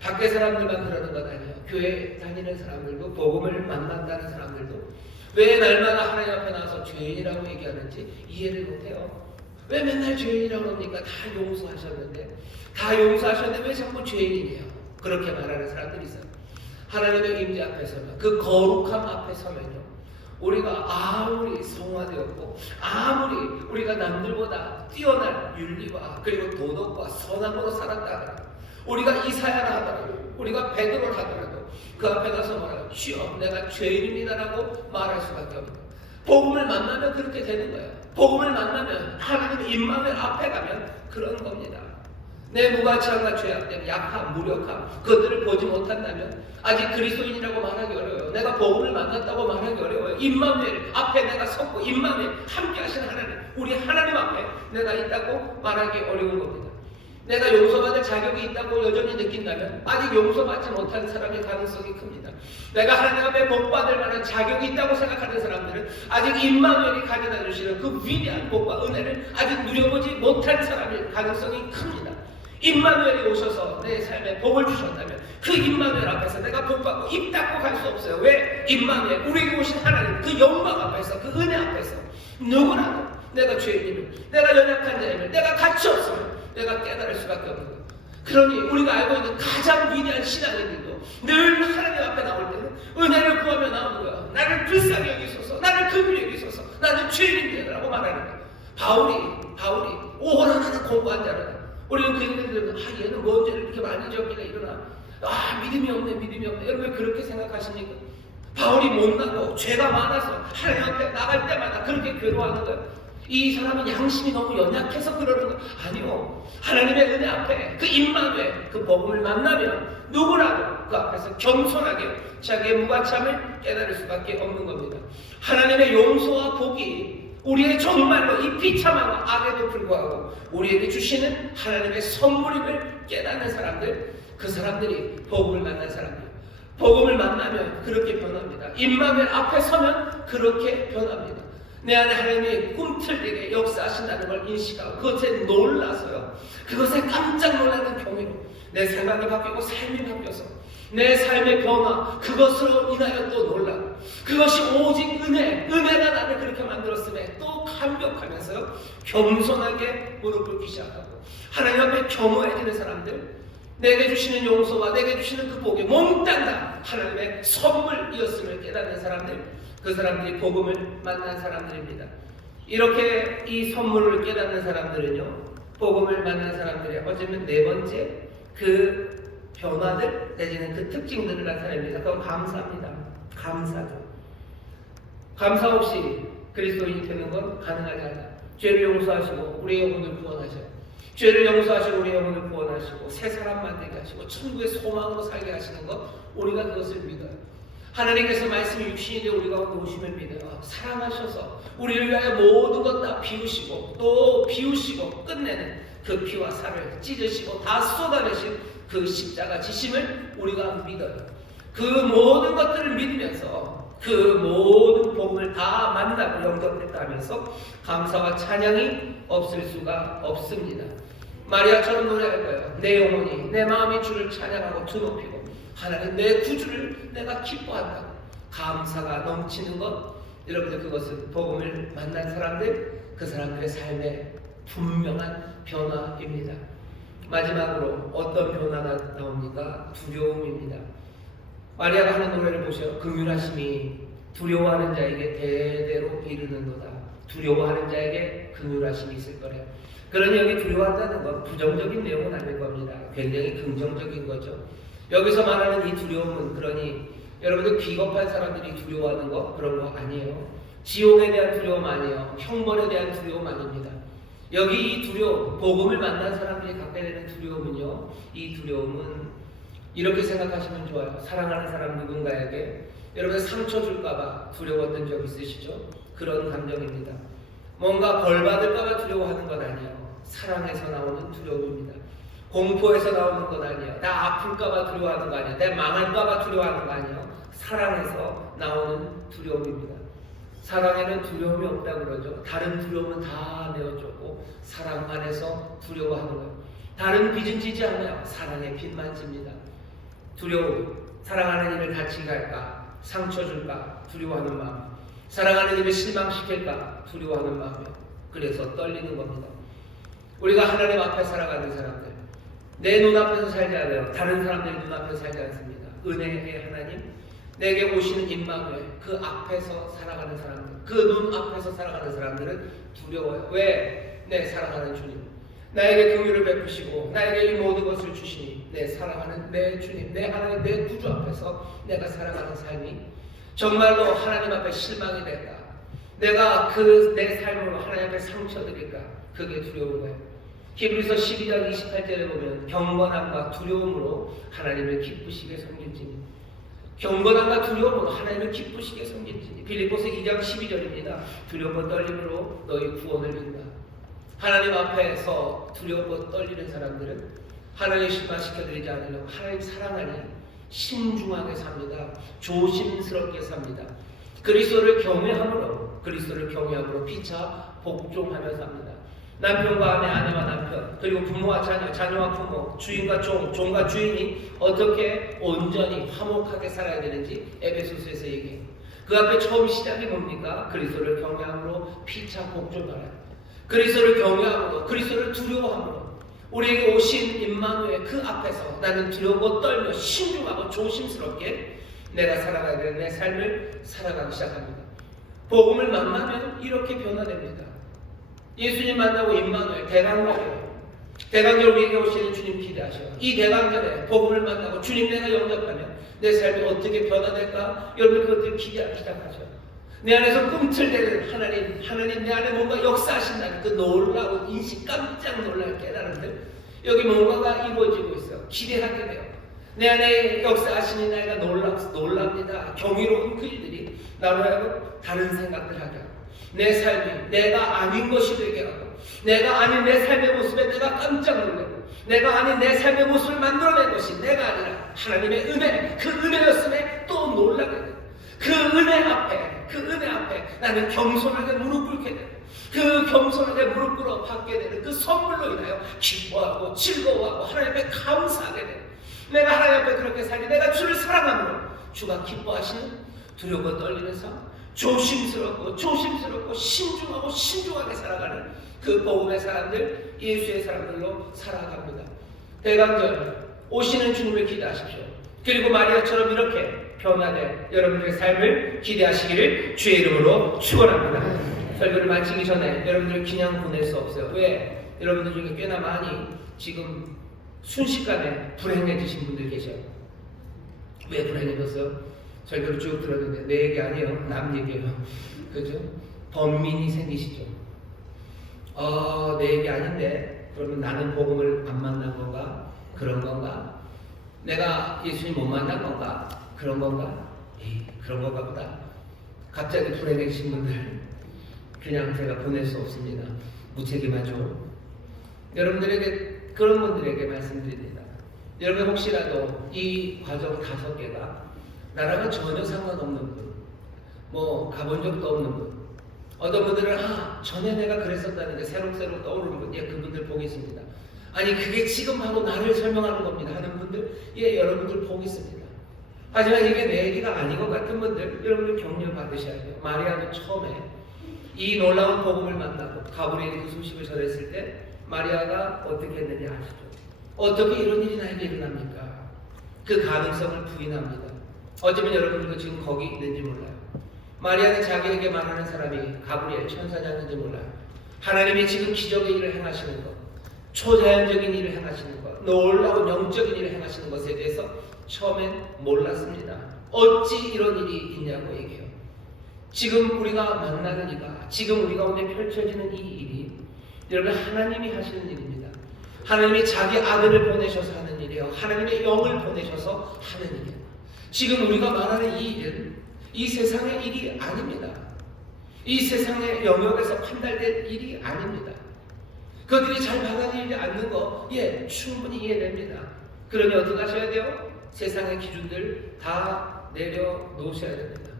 밖에 사람들만 그러는 건 아니에요. 교회 다니는 사람들도, 복음을 만난다는 사람들도 왜 날마다 하나님 앞에 나와서 죄인이라고 얘기하는지 이해를 못해요. 왜 맨날 죄인이라고 그럽니까? 다 용서하셨는데 왜 자꾸 죄인이에요? 그렇게 말하는 사람들이 있어요. 하나님의 임재 앞에 서면, 그 거룩함 앞에 서면요, 우리가 아무리 성화되었고 아무리 우리가 남들보다 뛰어난 윤리와 그리고 도덕과 선함으로 살았다, 우리가 이사야라 하더라도, 우리가 베드로라 하더라도 그 앞에 가서 뭐라고? 주여 내가 죄인입니다라고 말할 수밖에 없는 거예요. 복음을 만나면 그렇게 되는 거예요. 복음을 만나면 하나님의 임마누엘 앞에 가면 그런 겁니다. 내 무가치함과 죄악됨, 약함, 무력함, 그것들을 보지 못한다면 아직 그리스도인이라고 말하기 어려워요. 내가 복음을 만났다고 말하기 어려워요. 임마누엘 앞에 내가 섰고 임마누엘 함께 하신 하나님, 우리 하나님 앞에 내가 있다고 말하기 어려운 겁니다. 내가 용서받을 자격이 있다고 여전히 느낀다면 아직 용서받지 못한 사람의 가능성이 큽니다. 내가 하나님 앞에 복받을 만한 자격이 있다고 생각하는 사람들은 아직 임마누엘이 가져다 주시는 그 위대한 복과 은혜를 아직 누려보지 못한 사람의 가능성이 큽니다. 임마누엘이 오셔서 내 삶에 복을 주셨다면 그 임마누엘 앞에서 내가 복받고 입 닫고 갈 수 없어요. 왜? 임마누엘, 우리에게 오신 하나님, 그 영광 앞에서, 그 은혜 앞에서 누구라도 내가 죄인임을, 내가 연약한 자임을, 내가 가치 없음을 내가 깨달을 수밖에 없는 거예요. 그러니 우리가 알고 있는 가장 위대한 신앙인들도 늘 하나님 앞에 나올 때는 은혜를 구하며 나오는 거예요. 나를 불쌍히 여기소서, 나를 긍휼히 여기소서, 나는 죄인입니다라고 말하는 거예요. 바울이 오호라는 공부한 자라는, 우리는 그 얘기를 들으면 얘는 뭔 죄를 이렇게 많이 지었길래 일어나, 믿음이 없네. 여러분 왜 그렇게 생각하십니까? 바울이 못나고 죄가 많아서 하나님 앞에 나갈 때마다 그렇게 괴로워하는 거예요. 이 사람은 양심이 너무 연약해서 그러는 거예요. 아니요. 하나님의 은혜 앞에 그 임마누엘, 그 복음을 만나면 누구라도 그 앞에서 겸손하게 자기의 무가치함을 깨달을 수밖에 없는 겁니다. 하나님의 용서와 복이 우리의 정말로 이 비참한 악에도 불구하고 우리에게 주시는 하나님의 선물임을 깨닫는 사람들, 그 사람들이 복음을 만난 사람들. 복음을 만나면 그렇게 변합니다. 임마누엘 앞에 서면 그렇게 변합니다. 내 안에 하나님이 꿈틀리게 역사하신다는 걸 인식하고 그것에 놀라서요, 그것에 깜짝 놀라는 경위로 내 생각이 바뀌고 삶이 바뀌어서 내 삶의 변화, 그것으로 인하여 또 놀라고, 그것이 오직 은혜가 나를 그렇게 만들었음에 또 감격하면서요, 겸손하게 무릎 꿇기 시작하고 하나님 앞에 겸허해지는 사람들, 내게 주시는 용서와 내게 주시는 그 복이 몽땅 다 하나님의 선물이었음을 깨닫는 사람들, 그 사람들이 복음을 만난 사람들입니다. 이렇게 이 선물을 깨닫는 사람들은요, 복음을 만난 사람들의 어쩌면 네 번째 그 변화들 내지는 그 특징들을 나타냅니다. 그건 감사합니다. 감사죠. 감사 없이 그리스도인이 되는 건 가능하지 않아요. 죄를 용서하시고 우리의 영혼을 구원하셔요. 죄를 용서하시고 우리의 영혼을 구원하시고 새 사람 만들게 하시고 천국의 소망으로 살게 하시는 것, 우리가 그것을 믿어요. 하나님께서 말씀이 육신이 되어 우리 가운데 오심을 믿어요. 사랑하셔서 우리를 위하여 모든 것 다 비우시고 또 비우시고 끝내는 그 피와 살을 찢으시고 다 쏟아내신 그 십자가 지심을 우리가 믿어요. 그 모든 것들을 믿으면서 그 모든 복음을 다 만나고 영접했다 하면서 감사와 찬양이 없을 수가 없습니다. 마리아처럼 노래할 거예요. 내 영혼이 내 마음이 주를 찬양하고 두높이고 하나님 내 구주를 내가 기뻐한다. 감사가 넘치는 것, 여러분들 그것은 복음을 만난 사람들, 그 사람들의 삶의 분명한 변화입니다. 마지막으로 어떤 변화가 나옵니까? 두려움입니다. 마리아가 하는 노래를 보셔. 긍휼하심이 두려워하는 자에게 대대로 이르는도다. 두려워하는 자에게 긍휼하심이 있을 거래요. 그러니 여기 두려워한다는 건 부정적인 내용은 아닐 겁니다. 굉장히 긍정적인 거죠. 여기서 말하는 이 두려움은 그러니 여러분들 비겁한 사람들이 두려워하는 거 그런 거 아니에요. 지옥에 대한 두려움 아니에요. 형벌에 대한 두려움 아닙니다. 여기 이 두려움, 복음을 만난 사람들이 갖게 되는 두려움은요, 이 두려움은 이렇게 생각하시면 좋아요. 사랑하는 사람 누군가에게 여러분 상처 줄까봐 두려웠던 적 있으시죠? 그런 감정입니다. 뭔가 벌 받을까봐 두려워하는 건 아니에요. 사랑에서 나오는 두려움입니다. 공포에서 나오는 건 아니에요. 나 아플까봐 두려워하는 거 아니에요. 내 망할까봐 두려워하는 거 아니에요. 사랑에서 나오는 두려움입니다. 사랑에는 두려움이 없다고 그러죠. 다른 두려움은 다 내어주고 사랑 안에서 두려워하는 거예요. 다른 빚은 지지 않아요. 사랑의 빚만 집니다. 두려움, 사랑하는 일을 같이 갈까? 상처 줄까? 두려워하는 마음. 사랑하는 일을 실망시킬까? 두려워하는 마음이에요. 그래서 떨리는 겁니다. 우리가 하나님 앞에 살아가는 사람들, 내 눈앞에서 살지 않아요. 다른 사람들 눈앞에서 살지 않습니다. 은혜의 하나님, 내게 오시는 임마누엘, 그 앞에서 살아가는 사람들, 그 눈앞에서 살아가는 사람들은 두려워요. 왜? 내 사랑하는 주님, 나에게 긍휼을 베푸시고 나에게 이 모든 것을 주시니 내 사랑하는 내 주님, 내 하나님, 내 구주 앞에서 내가 살아가는 삶이 정말로 하나님 앞에 실망이 될까? 내가 그 내 삶으로 하나님 앞에 상처드릴까? 그게 두려운 거예요. 히브리서 12장 28절에 보면 경건함과 두려움으로 하나님을 기쁘시게 섬길지니, 경건함과 두려움으로 하나님을 기쁘시게 섬길지니. 빌립보서 2장 12절입니다. 두려움과 떨림으로 너희 구원을 이룬다. 하나님 앞에서 두려움과 떨리는 사람들은 하나님을 실망시켜드리지 않으려고 하나님 사랑하니 신중하게 삽니다. 조심스럽게 삽니다. 그리스도를 경외함으로 피차 복종하며 삽니다. 남편과 아내, 아내와 남편, 그리고 부모와 자녀, 자녀와 부모, 주인과 종, 종과 주인이 어떻게 온전히 화목하게 살아야 되는지 에베소서에서 얘기해요. 그 앞에 처음 시작이 뭡니까? 그리스도를 경외함으로 피차 복종하라. 그리스도를 경외함으로, 그리스도를 두려워함으로 우리에게 오신 임마누엘 그 앞에서 나는 두려워 떨며 신중하고 조심스럽게 내가 살아가야 되는 내 삶을 살아가기 시작합니다. 복음을 만나면 이렇게 변화됩니다. 예수님 만나고 임마누엘 대강절이에요. 대강절 우리에게 오시는 주님 기대하셔요. 이 대강절에 복음을 만나고 주님 내가 영접하면 내 삶이 어떻게 변화될까? 여러분 그것들 기대하기 시작하셔요. 내 안에서 꿈틀대는 하나님 내 안에 뭔가 역사하신다는 그 놀라운 인식, 깜짝 놀랄 깨달음들, 여기 뭔가가 이루어지고 있어요. 기대하게 돼요. 내 안에 역사하시는 내가 놀랍니다. 경이로운 그 일들이 나로 하여금 다른 생각들 하게 하고, 내 삶이 내가 아닌 것이 되게 하고, 내가 아닌 내 삶의 모습에 내가 깜짝 놀라고, 내가 아닌 내 삶의 모습을 만들어낸 것이 내가 아니라 하나님의 은혜, 그 은혜였음에 또 놀라게 돼요. 그 은혜 앞에 나는 겸손하게 무릎 꿇게 되고, 그 겸손하게 무릎 꿇어 받게 되는 그 선물로 인하여 기뻐하고 즐거워하고 하나님 앞에 감사하게 돼요. 내가 하나님 앞에 그렇게 살니 내가 주를 사랑함으로 주가 기뻐하시는 두려워 떨리는 삶, 조심스럽고 신중하게 살아가는 그 복음의 사람들, 예수의 사람들로 살아갑니다. 대강절 오시는 주님을 기대하십시오. 그리고 마리아처럼 이렇게 변화된 여러분들의 삶을 기대하시기를 주의 이름으로 축원합니다. 설교를 마치기 전에 여러분들 그냥 보낼 수 없어요. 왜? 여러분들 중에 꽤나 많이 지금 순식간에 불행해지신 분들 계셔요. 왜 불행해졌어요? 설교를 쭉 들었는데 내 얘기 아니에요. 남 얘기예요. 그죠? 번민이 생기시죠. 내 얘기 아닌데 그러면 나는 복음을 안 만난 건가? 그런 건가? 내가 예수님 못 만난 건가? 그런 건가? 에이, 그런 건가 보다. 갑자기 불행해지신 분들 그냥 제가 보낼 수 없습니다. 무책임하죠. 여러분들에게, 그런 분들에게 말씀드립니다. 여러분 혹시라도 이 과정 5개가 나랑은 전혀 상관없는 분, 뭐 가본 적도 없는 분, 어떤 분들은 전에 내가 그랬었다는 게 새록새록 떠오르는 분, 그분들 복 있습니다. 아니 그게 지금 바로 나를 설명하는 겁니다 하는 분들, 여러분들 복 있습니다. 하지만 이게 내 얘기가 아닌 것 같은 분들, 여러분들 격려 받으셔야 돼요. 마리아도 처음에 이 놀라운 복음을 만나고 가브리엘이 그 소식을 전했을 때 마리아가 어떻게 했는지 아시죠? 어떻게 이런 일이 나에게 일어납니까? 그 가능성을 부인합니다. 어쩌면 여러분들도 지금 거기 있는지 몰라요. 마리아는 자기에게 말하는 사람이 가브리엘 천사냐는지 몰라요. 하나님이 지금 기적의 일을 행하시는 것, 초자연적인 일을 행하시는 것, 놀라운 영적인 일을 행하시는 것에 대해서 처음엔 몰랐습니다. 어찌 이런 일이 있냐고 얘기해요. 지금 우리가 만나는 이가, 지금 우리 가운데 펼쳐지는 이 일이 여러분 하나님이 하시는 일입니다. 하나님이 자기 아들을 보내셔서 하는 일이에요. 하나님의 영을 보내셔서 하는 일이에요. 지금 우리가 말하는 이 일은 이 세상의 일이 아닙니다. 이 세상의 영역에서 판단된 일이 아닙니다. 그들이 잘 받아들이지 않는 거 충분히 이해됩니다. 그러니 어떻게 하셔야 돼요? 세상의 기준들 다 내려놓으셔야 됩니다.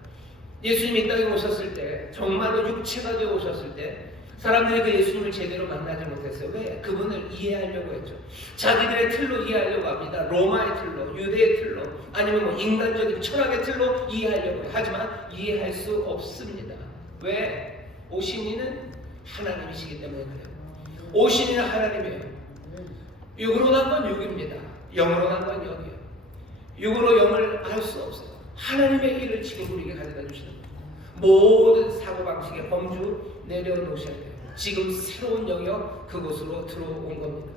예수님 이 땅에 오셨을 때, 정말로 육체가 되어 오셨을 때 사람들이 그 예수님을 제대로 만나지 못했어요. 왜? 그분을 이해하려고 했죠. 자기들의 틀로 이해하려고 합니다. 로마의 틀로, 유대의 틀로, 아니면 뭐 인간적인 철학의 틀로 이해하려고 해요. 하지만 이해할 수 없습니다. 왜? 오신 이는 하나님이시기 때문에 그래요. 오신 이는 하나님이에요. 육으로 난 건 육입니다. 영으로 난 건 영이에요. 육으로 영을 알 수 없어요. 하나님의 일을 지금 우리에게 가져다 주시는 거예요. 모든 사고방식의 범주 내려놓으셔야 돼요. 지금 새로운 영역 그곳으로 들어온 겁니다.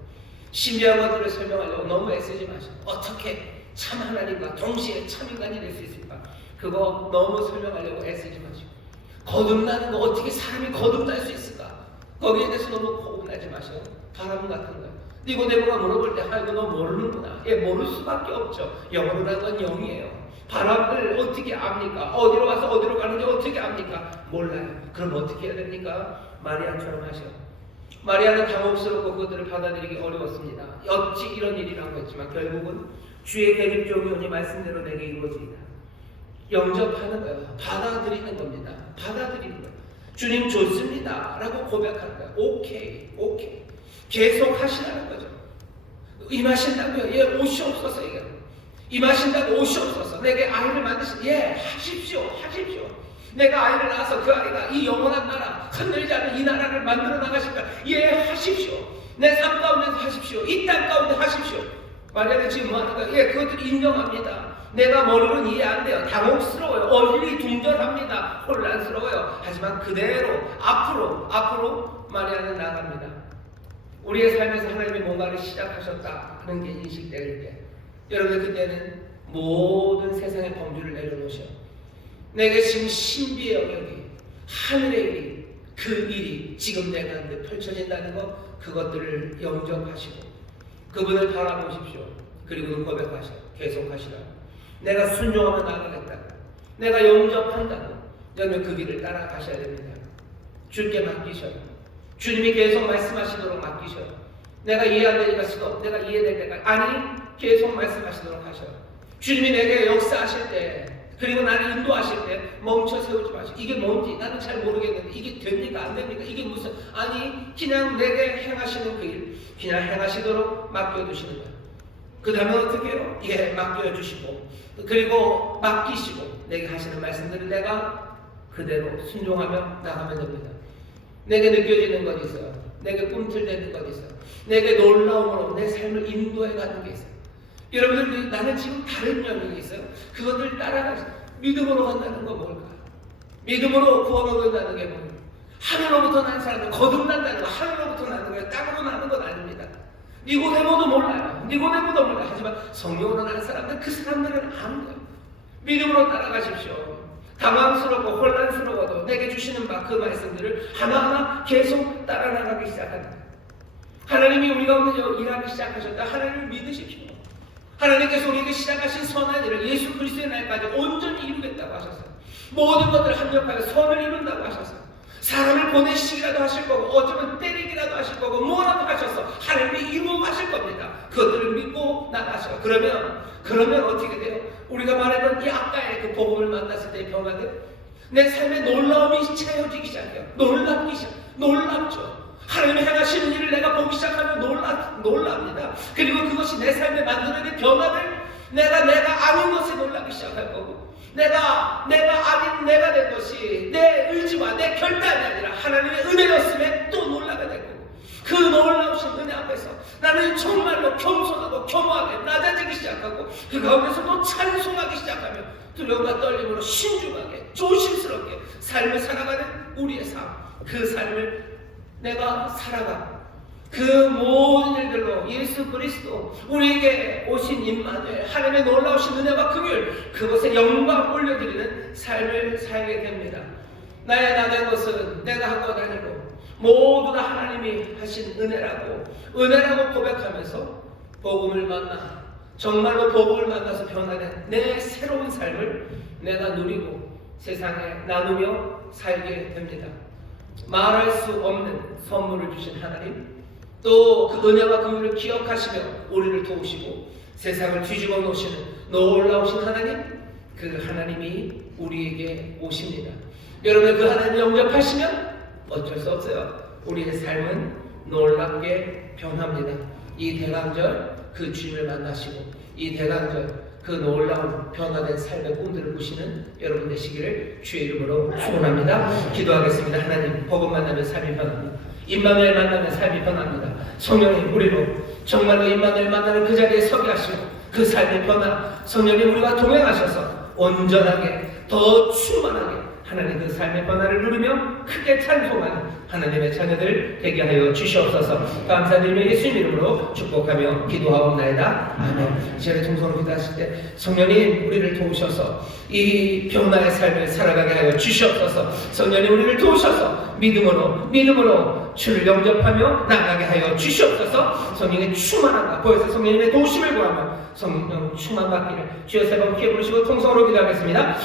신비한 것들을 설명하려고 너무 애쓰지 마시고, 어떻게 참 하나님과 동시에 참 인간이 될 수 있을까? 그거 너무 설명하려고 애쓰지 마시고, 거듭나는 거 어떻게 사람이 거듭날 수 있을까? 거기에 대해서 너무 고민하지 마셔요. 바람 같은 거예요. 니고데모가 물어볼 때 이거 너 모르는구나. 모를 수밖에 없죠. 영어로라는 건 영이에요. 바람을 어떻게 압니까? 어디로 가서 어디로 가는지 어떻게 압니까? 몰라요. 그럼 어떻게 해야 됩니까? 마리아처럼 하셔. 마리아는 당혹스럽고 그것들을 받아들이기 어려웠습니다. 어찌 이런 일이라고 했지만 결국은 주의 계집종이 오니 말씀대로 내게 이루어지리라. 영접하는 거예요. 받아들이는 겁니다. 받아들이는 거예요. 주님 좋습니다 라고 고백하는 거예요. 오케이. 계속 하시라는 거죠. 임하신다고요. 오시옵소서. 임하신다고 오시옵소서. 내게 아이를 만드신, 하십시오. 내가 아이를 낳아서 그 아이가 이 영원한 나라, 흔들리지 않는 이 나라를 만들어 나가실까? 하십시오. 내 삶 가운데서 하십시오. 이 땅 가운데 하십시오. 마리아는 지금 뭐 하는 거예요? 그것들을 인정합니다. 내가 머리로는 이해 안 돼요. 당혹스러워요. 얼리둥절합니다. 혼란스러워요. 하지만 그대로 앞으로 마리아는 나갑니다. 우리의 삶에서 하나님이 뭔가를 시작하셨다 하는 게 인식될 때, 여러분들 그때는 모든 세상의 범주를 내려놓으셔. 내게 지금 신비의 영역이, 하늘의 일이, 그 일이 지금 내 가운데 펼쳐진다는 것, 그것들을 영접하시고 그분을 바라보십시오. 그리고 고백하셔. 계속하시라. 내가 순종하며 나아가겠다고, 내가 영접한다고, 여러분 그 길을 따라가셔야 됩니다. 주께 맡기셔요. 주님이 계속 말씀하시도록 맡기셔요. 내가 이해 안 되니까 스톱, 내가 이해될 때까지, 아니 계속 말씀하시도록 하셔요. 주님이 내게 역사하실 때, 그리고 나를 인도하실 때 멈춰 세우지 마시고, 이게 뭔지 나는 잘 모르겠는데 이게 됩니까 안 됩니까? 이게 무슨, 아니 그냥 내게 행하시는 그 일 그냥 행하시도록 맡겨두시는 거예요. 그 다음에 어떻게 해요? 맡겨주시고, 그리고 맡기시고, 내게 하시는 말씀들을 내가 그대로 순종하며 나가면 됩니다. 내게 느껴지는 것이 있어요. 내게 꿈틀대는 것이 있어요. 내게 놀라움으로 내 삶을 인도해가는 게 있어요. 여러분들, 나는 지금 다른 영역이 있어요. 그것들 따라가서 믿음으로 간다는 건 뭘까? 믿음으로 구원 얻는다는 게 뭘까? 하늘로부터 난 사람들, 거듭난다는 거, 하늘로부터 나는 거예요. 땅으로 나는 건 아닙니다. 니고데모도 몰라요. 하지만 성령으로 나는 사람들, 그 사람들은 아는 거예요. 믿음으로 따라가십시오. 당황스럽고 혼란스러워도 내게 주시는 바 그 말씀들을 하나하나 계속 따라 나가기 시작한다. 하나님이 우리 가운데 일하기 시작하셨다. 하나님을 믿으십시오. 하나님께서 우리에게 시작하신 선한 일을 예수 그리스도의 날까지 온전히 이루겠다고 하셨어요. 모든 것들을 합력하여 선을 이룬다고 하셨어요. 사람을 보내시기라도 하실 거고 어쩌면 때리기라도 하실 거고 뭐라도 하셔서 하나님이 이루어가실 겁니다. 그것들을 믿고 나가셔. 그러면 어떻게 돼요? 우리가 말했던 이 아까의 그 복음을 만났을 때의 변화들, 내 삶에 놀라움이 채워지기 시작해요. 놀랍죠. 하나님이 행하시는 일을 내가 보기 시작하면 놀랍니다. 그리고 그것이 내 삶에 만들어낸 변화를 내가 아닌 것에 놀라기 시작할 거고, 내가 아닌 내가 된 것이 내 의지와 내 결단이 아니라 하나님의 은혜였음에 또 놀라게 될 거고, 그 놀라우신 은혜 앞에서 나는 정말로 겸손하고 겸허하게 낮아지기 시작하고, 그 가운데서 또 찬송하기 시작하며 두려움과 떨림으로 신중하게 조심스럽게 삶을 살아가는 우리의 삶, 그 삶을 내가 살아가 그 모든 일들로 예수 그리스도 우리에게 오신 임마누엘 하나님의 놀라우신 은혜와 긍휼, 그것에 영광 올려드리는 삶을 살게 됩니다. 나의 나된 것은 내가 한 것 아니고 모두 다 하나님이 하신 은혜라고 고백하면서 복음을 만나 정말로 복음을 만나서 변화된 내 새로운 삶을 내가 누리고 세상에 나누며 살게 됩니다. 말할 수 없는 선물을 주신 하나님, 또 그 은혜와 긍휼을 기억하시며 우리를 도우시고 세상을 뒤집어 놓으시는 놀라우신 하나님, 그 하나님이 우리에게 오십니다. 여러분, 그 하나님 영접하시면 어쩔 수 없어요. 우리의 삶은 놀랍게 변합니다. 이 대강절 그 주님을 만나시고 이 대강절 그 놀라운 변화된 삶의 꿈들을 꾸시는 여러분 되시기를 주의 이름으로 축원합니다. 기도하겠습니다. 하나님, 복음 만나면 삶이 변합니다. 임마누엘 만나면 삶이 변합니다. 성령님, 우리로 정말로 임마누엘 만나는 그 자리에 서게 하시고 그 삶의 변화, 성령님 우리와 동행하셔서 온전하게 더 충만하게 하나님 그 삶의 변화를 누리며 크게 찬송하는 하나님의 자녀들 되게 하여 주시옵소서. 감사드리며 예수님 이름으로 축복하며 기도하옵나이다. 아멘. 이제는 통성으로 기도하실 때 성령님 우리를 도우셔서 이 변화의 삶을 살아가게 하여 주시옵소서. 성령님 우리를 도우셔서 믿음으로 주를 영접하며 나가게 하여 주시옵소서. 성령의 충만함과 보혜사 성령님의 도우심을 구하며 성령 충만 받기를 주여 세 번 기회 부르시고 통성으로 기도하겠습니다.